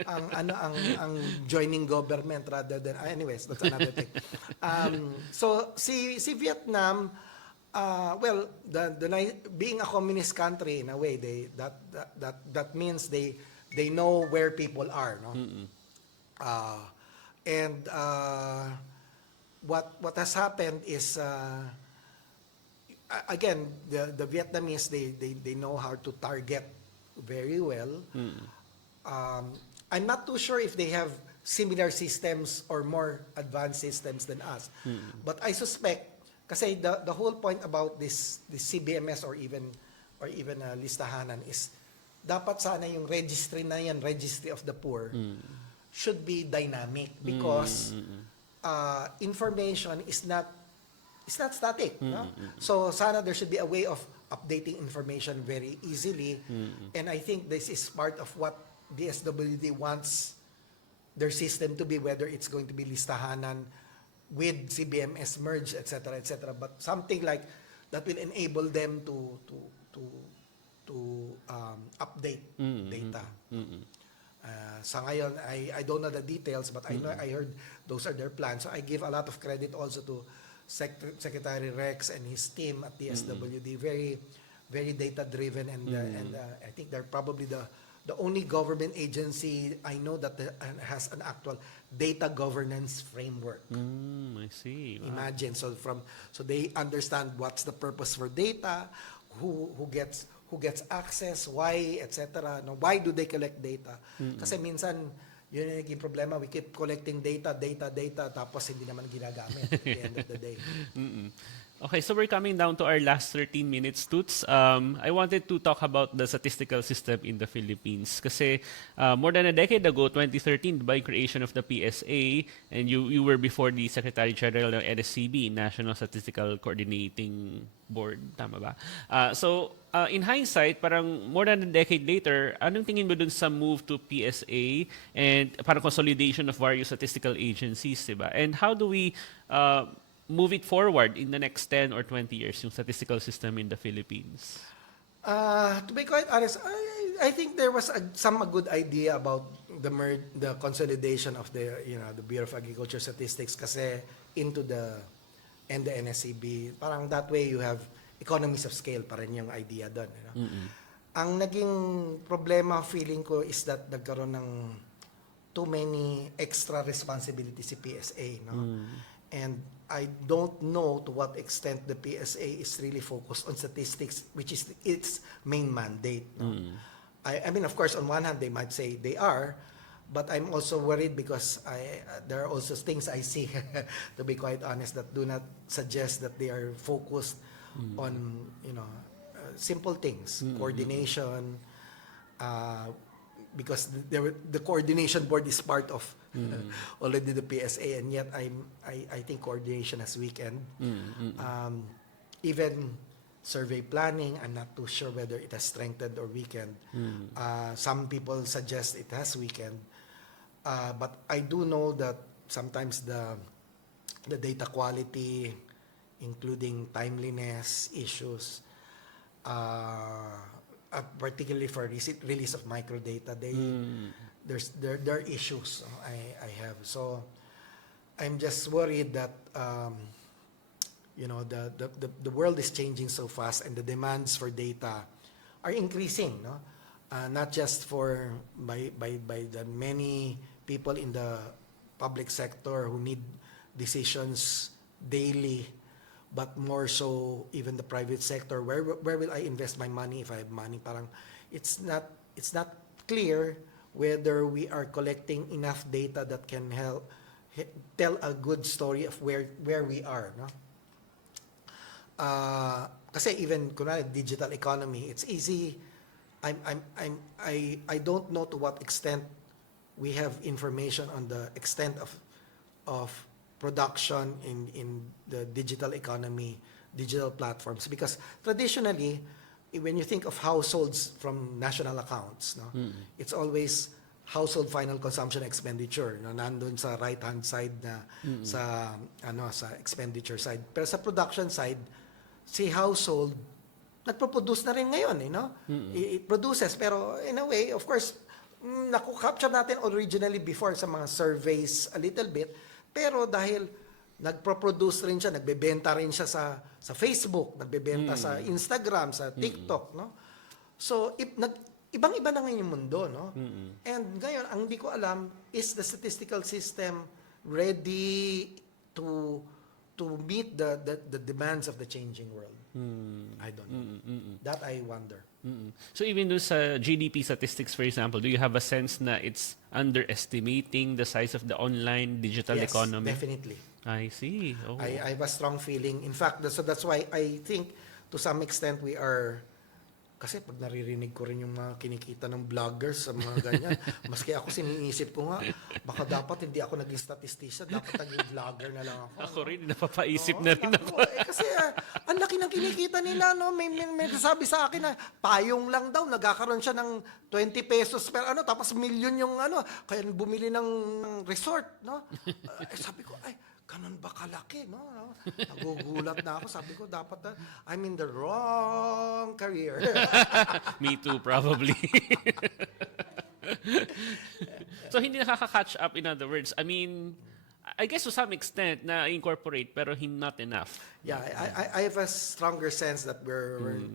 ang joining government rather than anyways, that's another thing. So si Vietnam, well, being a communist country in a way, that means they know where people are, no? And what has happened is again, the Vietnamese, they know how to target very well. I'm not too sure if they have similar systems or more advanced systems than us. But I suspect, kasi the whole point about this CBMS or or even listahanan is dapat sana yung registry na yan, Registry of the Poor, should be dynamic because information is not static. No? So sana there should be a way of updating information very easily. And I think this is part of what DSWD wants their system to be, whether it's going to be listahanan with CBMS merge, etc., etc. But something like that will enable them to update data. Sa ngayon, I don't know the details, but I know I heard those are their plans. So I give a lot of credit also to Secretary Rex and his team at DSWD. Very, very data driven, and I think they're probably the only government agency I know that has an actual data governance framework. I see. Wow. Imagine, so they understand what's the purpose for data, who gets access, why, etc. No, why do they collect data? Kasi minsan yun yung naging problema, we keep collecting data, tapos hindi naman ginagamit at the end of the day. Okay, so we're coming down to our last 13 minutes, Toots. I wanted to talk about the statistical system in the Philippines. Kasi more than a decade ago, 2013, by creation of the PSA, and you were before the Secretary General ng NSCB, National Statistical Coordinating Board, tama ba? So in hindsight, parang more than a decade later, anong tingin mo dun sa move to PSA and parang consolidation of various statistical agencies, diba? And how do we move it forward in the next 10 or 20 years, yung statistical system in the Philippines? To be quite honest, I think there was some good idea about the consolidation of the Bureau of Agriculture Statistics kasi into the NSCB. Parang that way you have economies of scale pa rin yung idea doon. Ang naging problema feeling ko is that nagkaroon ng too many extra responsibilities si PSA. No? And I don't know to what extent the PSA is really focused on statistics, which is its main mandate. No? I mean, of course, on one hand, they might say they are, but I'm also worried because there are also things I see, to be quite honest, that do not suggest that they are focused on, simple things, coordination, because the coordination board is part of already the PSA, and yet I think coordination has weakened. Even survey planning, I'm not too sure whether it has strengthened or weakened. Some people suggest it has weakened, but I do know that sometimes the data quality, including timeliness issues, particularly for release of microdata, there are issues I have. So I'm just worried that the world is changing so fast and the demands for data are increasing. No, not just by the many people in the public sector who need decisions daily, but more so even the private sector. Where will I invest my money if I have money? Parang it's not clear whether we are collecting enough data that can help tell a good story of where we are. No? Kasi even kunwari digital economy, it's easy. I don't know to what extent we have information on the extent of production in the digital economy, digital platforms, because traditionally when you think of households from national accounts, no, it's always household final consumption expenditure, no, nandun sa right hand side na sa expenditure side. Pero sa production side, si household nagpo-produce na rin ngayon, It produces, pero in a way, of course, naku-capture natin originally before sa mga surveys a little bit, pero dahil nagpo-produce rin siya, nagbebenta rin siya sa Facebook, nagbebenta sa Instagram, sa TikTok, no? So, ibang-iba na ngayon yung mundo, no? And ngayon, ang hindi ko alam, is the statistical system ready to meet the demands of the changing world? I don't know. That I wonder. So even though sa GDP statistics, for example, do you have a sense na it's underestimating the size of the online digital economy? Yes, definitely. I see. Oh. I have a strong feeling. In fact, so that's why I think to some extent we are Kasi pag naririnig ko rin yung mga kinikita ng vloggers sa mga ganyan, maski ako siniisip ko nga, baka dapat hindi ako naging statistician, dapat naging vlogger na lang ako. Ako no? rin, napapaisip Oo, na rin naku, ako. kasi ang laki ng kinikita nila, no? May sabi sa akin na payong lang daw, nagkakaroon siya ng 20 pesos per ano, tapos million yung ano, kaya bumili ng resort, no? Sabi ko, ay, ganun ba kalaki, no? Nagugulat na ako, sabi ko, dapat I'm in the wrong career. Me too, probably. So, hindi nakaka-catch up, in other words. I mean, I guess to some extent, na-incorporate, pero not enough. Yeah, I have a stronger sense that we're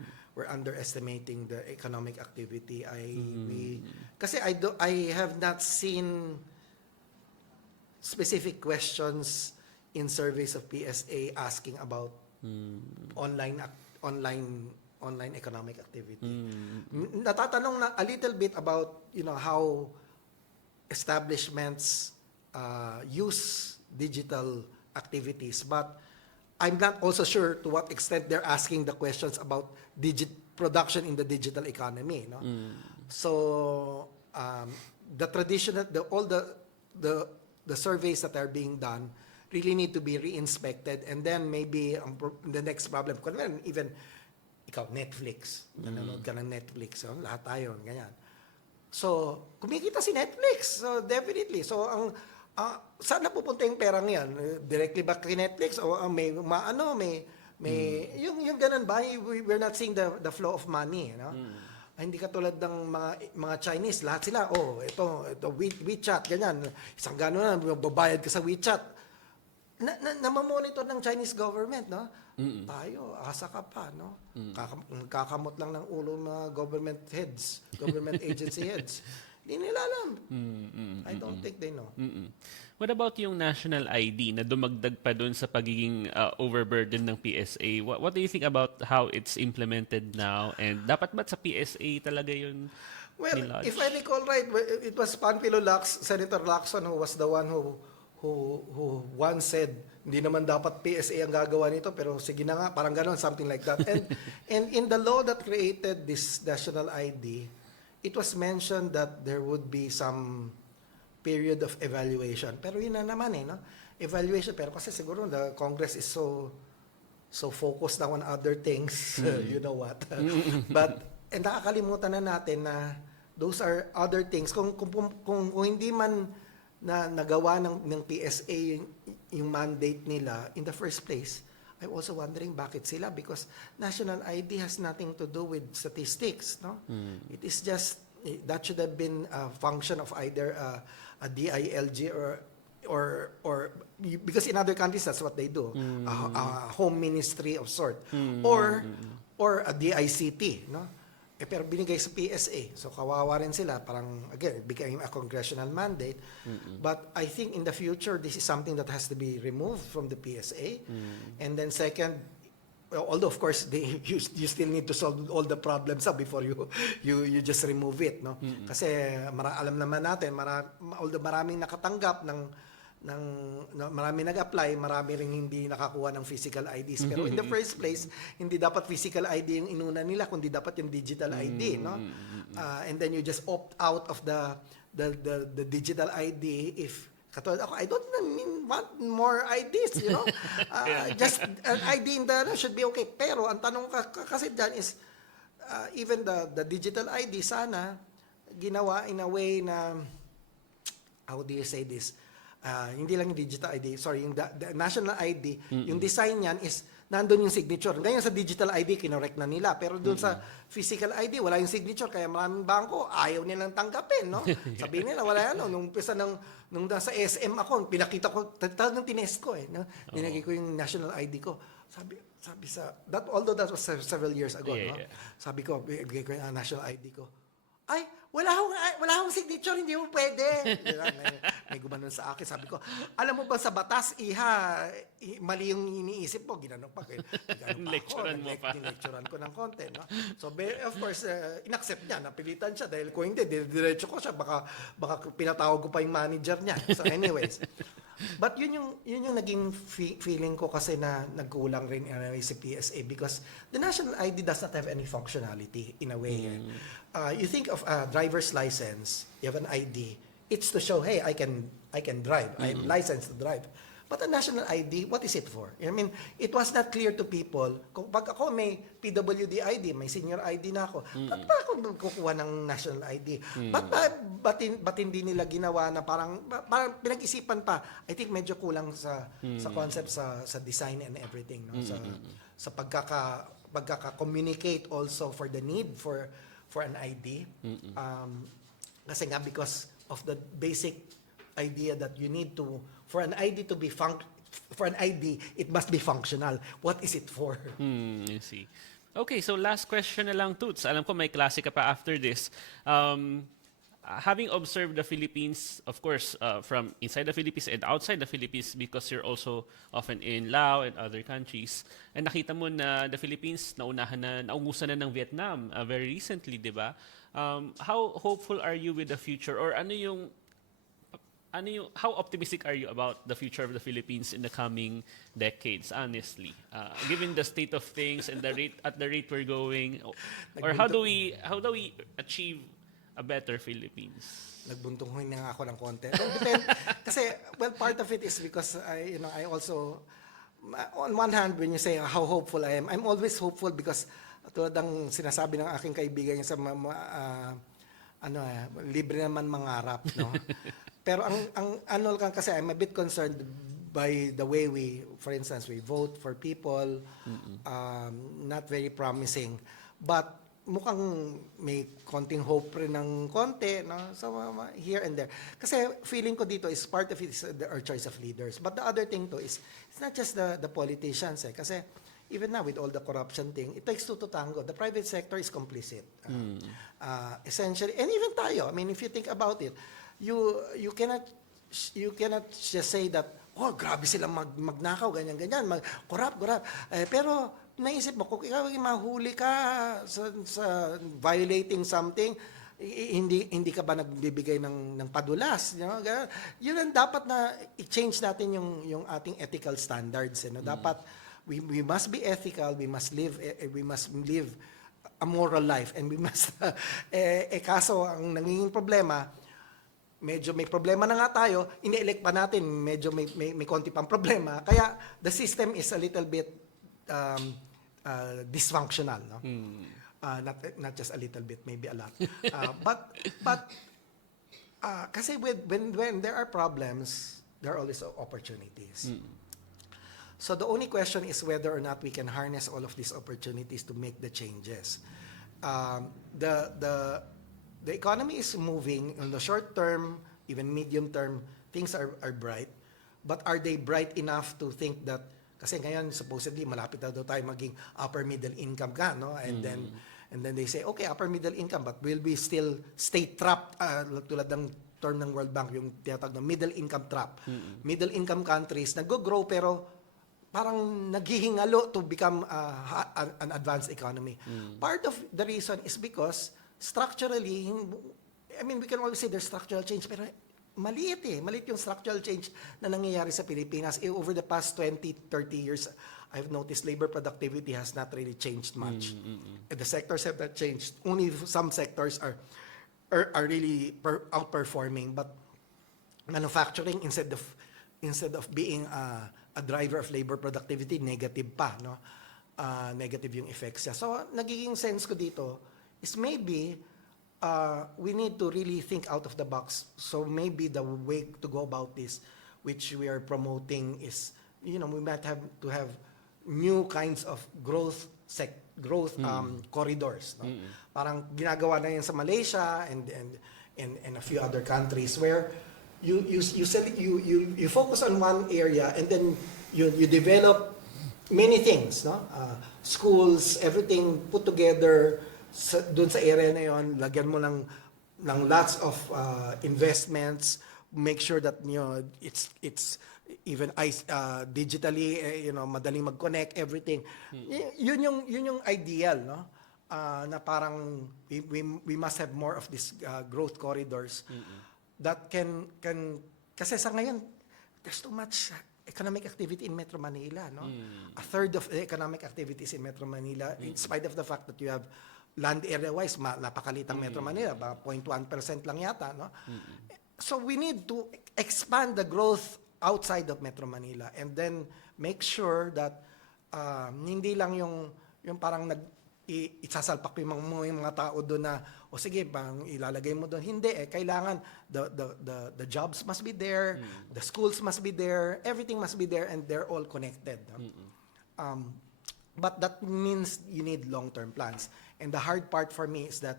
underestimating the economic activity. Kasi I have not seen specific questions in surveys of PSA asking about online economic activity. Natatanong na a little bit about how establishments use digital activities, but I'm not also sure to what extent they're asking the questions about production in the digital economy. No? So the traditional, all the surveys that are being done really need to be re-inspected, and then maybe the next problem, even ikaw, Netflix, nanonood ka ng Netflix, lahat tayo, ganyan. So, kumikita si Netflix, so definitely. So, saan na pupunta yung perang yan? Directly back kay Netflix? O yung ganun ba? We're not seeing the flow of money, no? Hindi katulad ng mga Chinese, lahat sila, ito WeChat, ganyan. Isang gano'n na, babayad ka sa WeChat. Namamonitor ng Chinese government, no? Tayo, asa ka pa, no? Kakamot lang ng ulo mga government heads, government agency heads. Hindi nila alam. I don't think they know. What about yung national ID na dumagdag pa dun sa pagiging overburden ng PSA? What do you think about how it's implemented now? And dapat ba sa PSA talaga yun? Well, if I recall right, it was Panfilo Senator Lacson who was the one who once said, hindi naman dapat PSA ang gagawa nito, pero sige na nga, parang gano'n, something like that. And in the law that created this national ID, it was mentioned that there would be some period of evaluation. Pero yun na naman no? Evaluation, pero kasi siguro the Congress is so focused now on other things, you know what. But, nakakalimutan na natin na those are other things. Kung hindi man na nagawa ng PSA yung mandate nila in the first place, I'm also wondering bakit sila, because national ID has nothing to do with statistics, no? It is just that should have been a function of either a DILG or because in other countries that's what they do, a home ministry of sort, or a DICT, no? Pero binigay sa PSA. So kawawa rin sila. Parang, again, it became a congressional mandate. But I think in the future, this is something that has to be removed from the PSA. And then second, although of course, you still need to solve all the problems before you just remove it. No? Kasi alam naman natin, although maraming nakatanggap marami nag-apply, marami ring hindi nakakuha ng physical IDs. Pero in the first place, hindi dapat physical ID yung inuna nila, kundi dapat yung digital ID, no? And then you just opt out of the digital ID if katulad ako, I don't want more IDs, you know? Just an ID in the should be okay. Pero ang tanong kasi dyan is even the digital ID sana ginawa in a way na, how do you say this? Hindi lang yung digital ID, sorry, yung the national ID, yung design niyan is nandun yung signature. Ngayon sa digital ID, kinorek na nila. Pero doon sa physical ID, wala yung signature. Kaya maraming bangko, ayaw nilang tanggapin, no? Sabihin nila, wala yan, no? Nung pisa nung nasa SM ako, pinakita ko, talagang tinest ko, no? Dinagay ko yung national ID ko. Sabi although that was several years ago, no? Sabi ko, bigay ko yung national ID ko. Ay, wala akong signature, hindi mo pwede. May gumanon sa akin. Sabi ko, alam mo ba sa batas, mali yung iniisip mo. Ginanong pa. Lecturean mo pa. Lecturean ko ng konti. No? So, of course, inaccept niya. Napilitan siya. Dahil kung hindi, diretso ko siya. Baka pinatawag ko pa yung manager niya. So, anyways. But yun yung naging feeling ko kasi na nagkulang rin si PSA because the national ID does not have any functionality in a way. You think of a driver's license, you have an ID, it's to show, hey, I can drive. I'm licensed to drive. But a national ID, what is it for? I mean, it was not clear to people. Kung pag ako may PWD ID, may senior ID na ako, ba't ba ako kukuha ng national ID? Ba't hindi nila ginawa na parang pinag-isipan pa? I think medyo kulang sa concept sa design and everything, no? Sa pagkaka-communicate also for the need for an ID. Kasi nga because of the basic idea that you need to for an ID to be for an ID it must be functional. What is it for? I see. Okay, so last question na lang, Toots. Alam ko may klase ka pa after this. Having observed the Philippines, of course, from inside the Philippines and outside the Philippines, because you're also often in Laos and other countries, and nakita mo na the Philippines naungusan na ng Vietnam very recently, di ba? How hopeful are you with the future, or how optimistic are you about the future of the Philippines in the coming decades, honestly? Given the state of things and at the rate we're going, or how do we achieve a better Philippines? Nagbuntungan na ako ng konti. Well, kasi, well, part of it is because I also, on one hand, when you say how hopeful I am, I'm always hopeful because tulad ng sinasabi ng aking kaibigan sa libre naman mangarap, no? Pero ang kasi I'm a bit concerned by the way for instance, we vote for people, not very promising. But mukhang may konting hope rin ng konti, no? So, here and there. Kasi feeling ko dito is part of it is our choice of leaders. But the other thing too is, it's not just the politicians. Kasi even now with all the corruption thing, it takes two to tango. The private sector is complicit. Essentially, and even tayo, I mean, if you think about it, you cannot just say that, oh, grabe silang magnakaw, ganyan, corrupt. Pero naisip mo, kung ikaw mahuli ka sa violating something, hindi ka ba nagbibigay ng padulas? You know? Yun ang dapat na i-change natin yung ating ethical standards. You know? Dapat, we must be ethical, we must live a moral life, and we must, kaso ang nanginging problema, medyo may problema na nga tayo, ini-elect pa natin, medyo may konti pang problema. Kaya the system is a little bit dysfunctional, no? Not just a little bit, maybe a lot. But kasi when there are problems, there are always opportunities. So the only question is whether or not we can harness all of these opportunities to make the changes. The economy is moving in the short term, even medium term, things are bright. But are they bright enough to think that, kasi ngayon supposedly malapit na daw tayo maging upper middle income ka, no? And then they say, okay, upper middle income, but will we still stay trapped, tulad ng term ng World Bank, yung tinatawag na middle income trap. Middle income countries nag-grow pero parang naghihingalo to become an advanced economy. Part of the reason is because structurally, I mean, we can always say there's structural change, pero maliit yung structural change na nangyayari sa Pilipinas. Over the past 20, 30 years, I've noticed labor productivity has not really changed much. The sectors have not changed. Only some sectors are really outperforming, but manufacturing, instead of being a driver of labor productivity, negative pa, no? Negative yung effects niya. So, nagiging sense ko dito is maybe we need to really think out of the box. So maybe the way to go about this, which we are promoting, is, we might have to have new kinds of growth corridors. No? Parang ginagawa na yan sa Malaysia and a few other countries where you focus on one area and then you develop many things, no? Schools, everything put together. Doon sa area na yon, lagyan mo ng lots of investments, make sure that it's even digitally madaling mag-connect everything. Yun yung ideal, no? Na parang we must have more of these growth corridors that can kasi sa ngayon there's too much economic activity in Metro Manila, no? A third of the economic activities in Metro Manila, in spite of the fact that you have land area-wise, napakalitang Metro Manila, ba 0.1% lang yata, no? So we need to expand the growth outside of Metro Manila and then make sure that hindi lang yung parang isasalpak yung mga tao doon na o sige bang ilalagay mo doon, hindi kailangan the jobs must be there, the schools must be there, everything must be there, and they're all connected, no? But that means you need long-term plans, and the hard part for me is that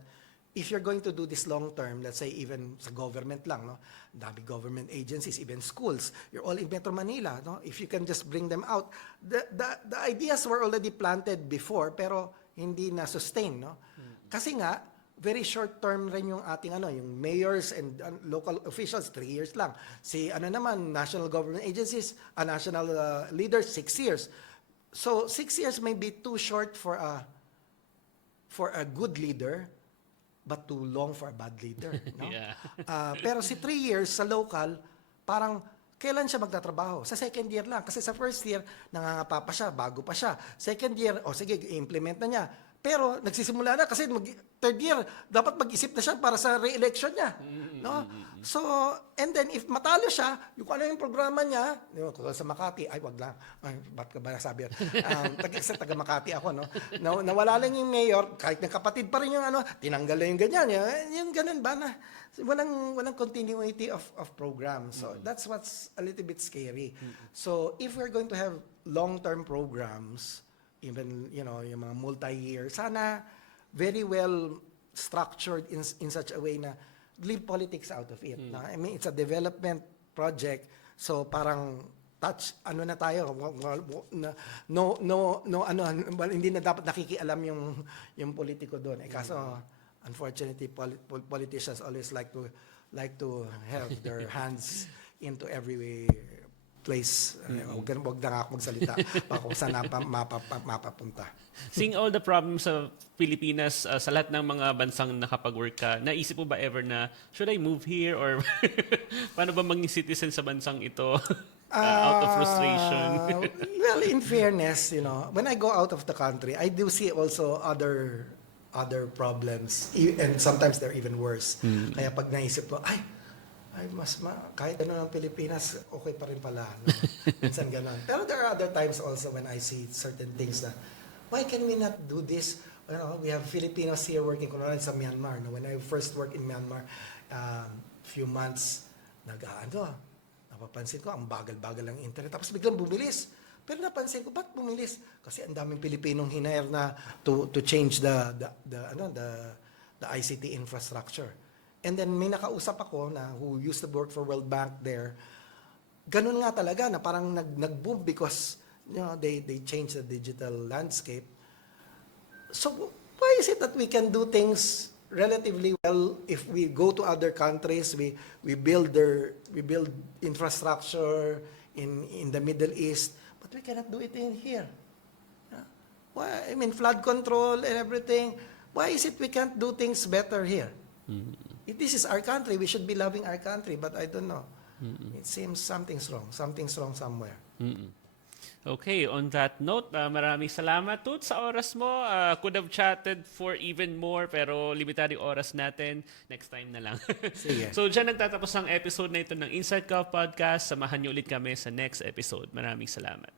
if you're going to do this long-term, let's say even sa government lang, no? Dami government agencies, even schools, you're all in Metro Manila, no? If you can just bring them out, the ideas were already planted before, pero hindi na sustain, no? Kasi nga, very short-term rin yung ating yung mayors and local officials, 3 years lang. Si naman, national government agencies, national leaders, 6 years. So 6 years may be too short for a good leader, but too long for a bad leader, no? Yeah. Pero si 3 years sa local, parang kailan siya magtatrabaho? Sa second year lang. Kasi sa first year, nangangapa pa siya, bago pa siya. Second year, sige, i-implement na niya. Pero nagsisimula na kasi third year, dapat mag-isip na siya para sa re-election niya. No? So, and then if matalo siya, yung ano yung programa niya, sa Makati, ay wag lang. Ay, ba't ka ba nasabi yan? Taga Makati ako, no? Nawala lang yung mayor, kahit kapatid pa rin yung tinanggal na yung ganyan. Yung ganun ba na? Walang continuity of program. So, that's what's a little bit scary. So, if we're going to have long-term programs, even yung mga multi-year, sana very well structured in such a way na leave politics out of it. I mean, it's a development project, so parang touch na tayo, hindi na dapat nakikialam yung politiko doon. Kaso unfortunately politicians always like to have their hands into every place. Wag na nga ako magsalita para kung saan mapapunta. Seeing all the problems sa Pilipinas, sa lahat ng mga bansang nakapag-work ka, naisip mo ba ever na, should I move here? Or paano ba maging citizen sa bansang ito out of frustration? Well, in fairness, when I go out of the country, I do see also other problems. And sometimes they're even worse. Kaya pag naisip ko, kahit ng Pilipinas, okay pa rin pala. No? Minsan ganun. Pero there are other times also when I see certain things na, why can we not do this? We have Filipinos here working kunwari sa Myanmar. No? When I first worked in Myanmar, few months, napapansin ko, ang bagal-bagal ng internet. Tapos biglang bumilis. Pero napansin ko, ba't bumilis? Kasi ang daming Pilipinong hinair na to change the ICT infrastructure. And then may nakausap ako who used to work for World Bank there. Ganun nga talaga na parang nag-boom because they changed the digital landscape. So why is it that we can do things relatively well if we go to other countries, we build infrastructure in the Middle East, but we cannot do it in here? Why? I mean, flood control and everything. Why is it we can't do things better here? If this is our country, we should be loving our country, but I don't know. It seems something's wrong somewhere. Okay, on that note, maraming salamat Toots sa oras mo. Could have chatted for even more, pero limitado yung oras natin. Next time na lang. Sige. So, dyan nagtatapos ang episode na ito ng Inside Cup Podcast. Samahan niyo ulit kami sa next episode. Maraming salamat.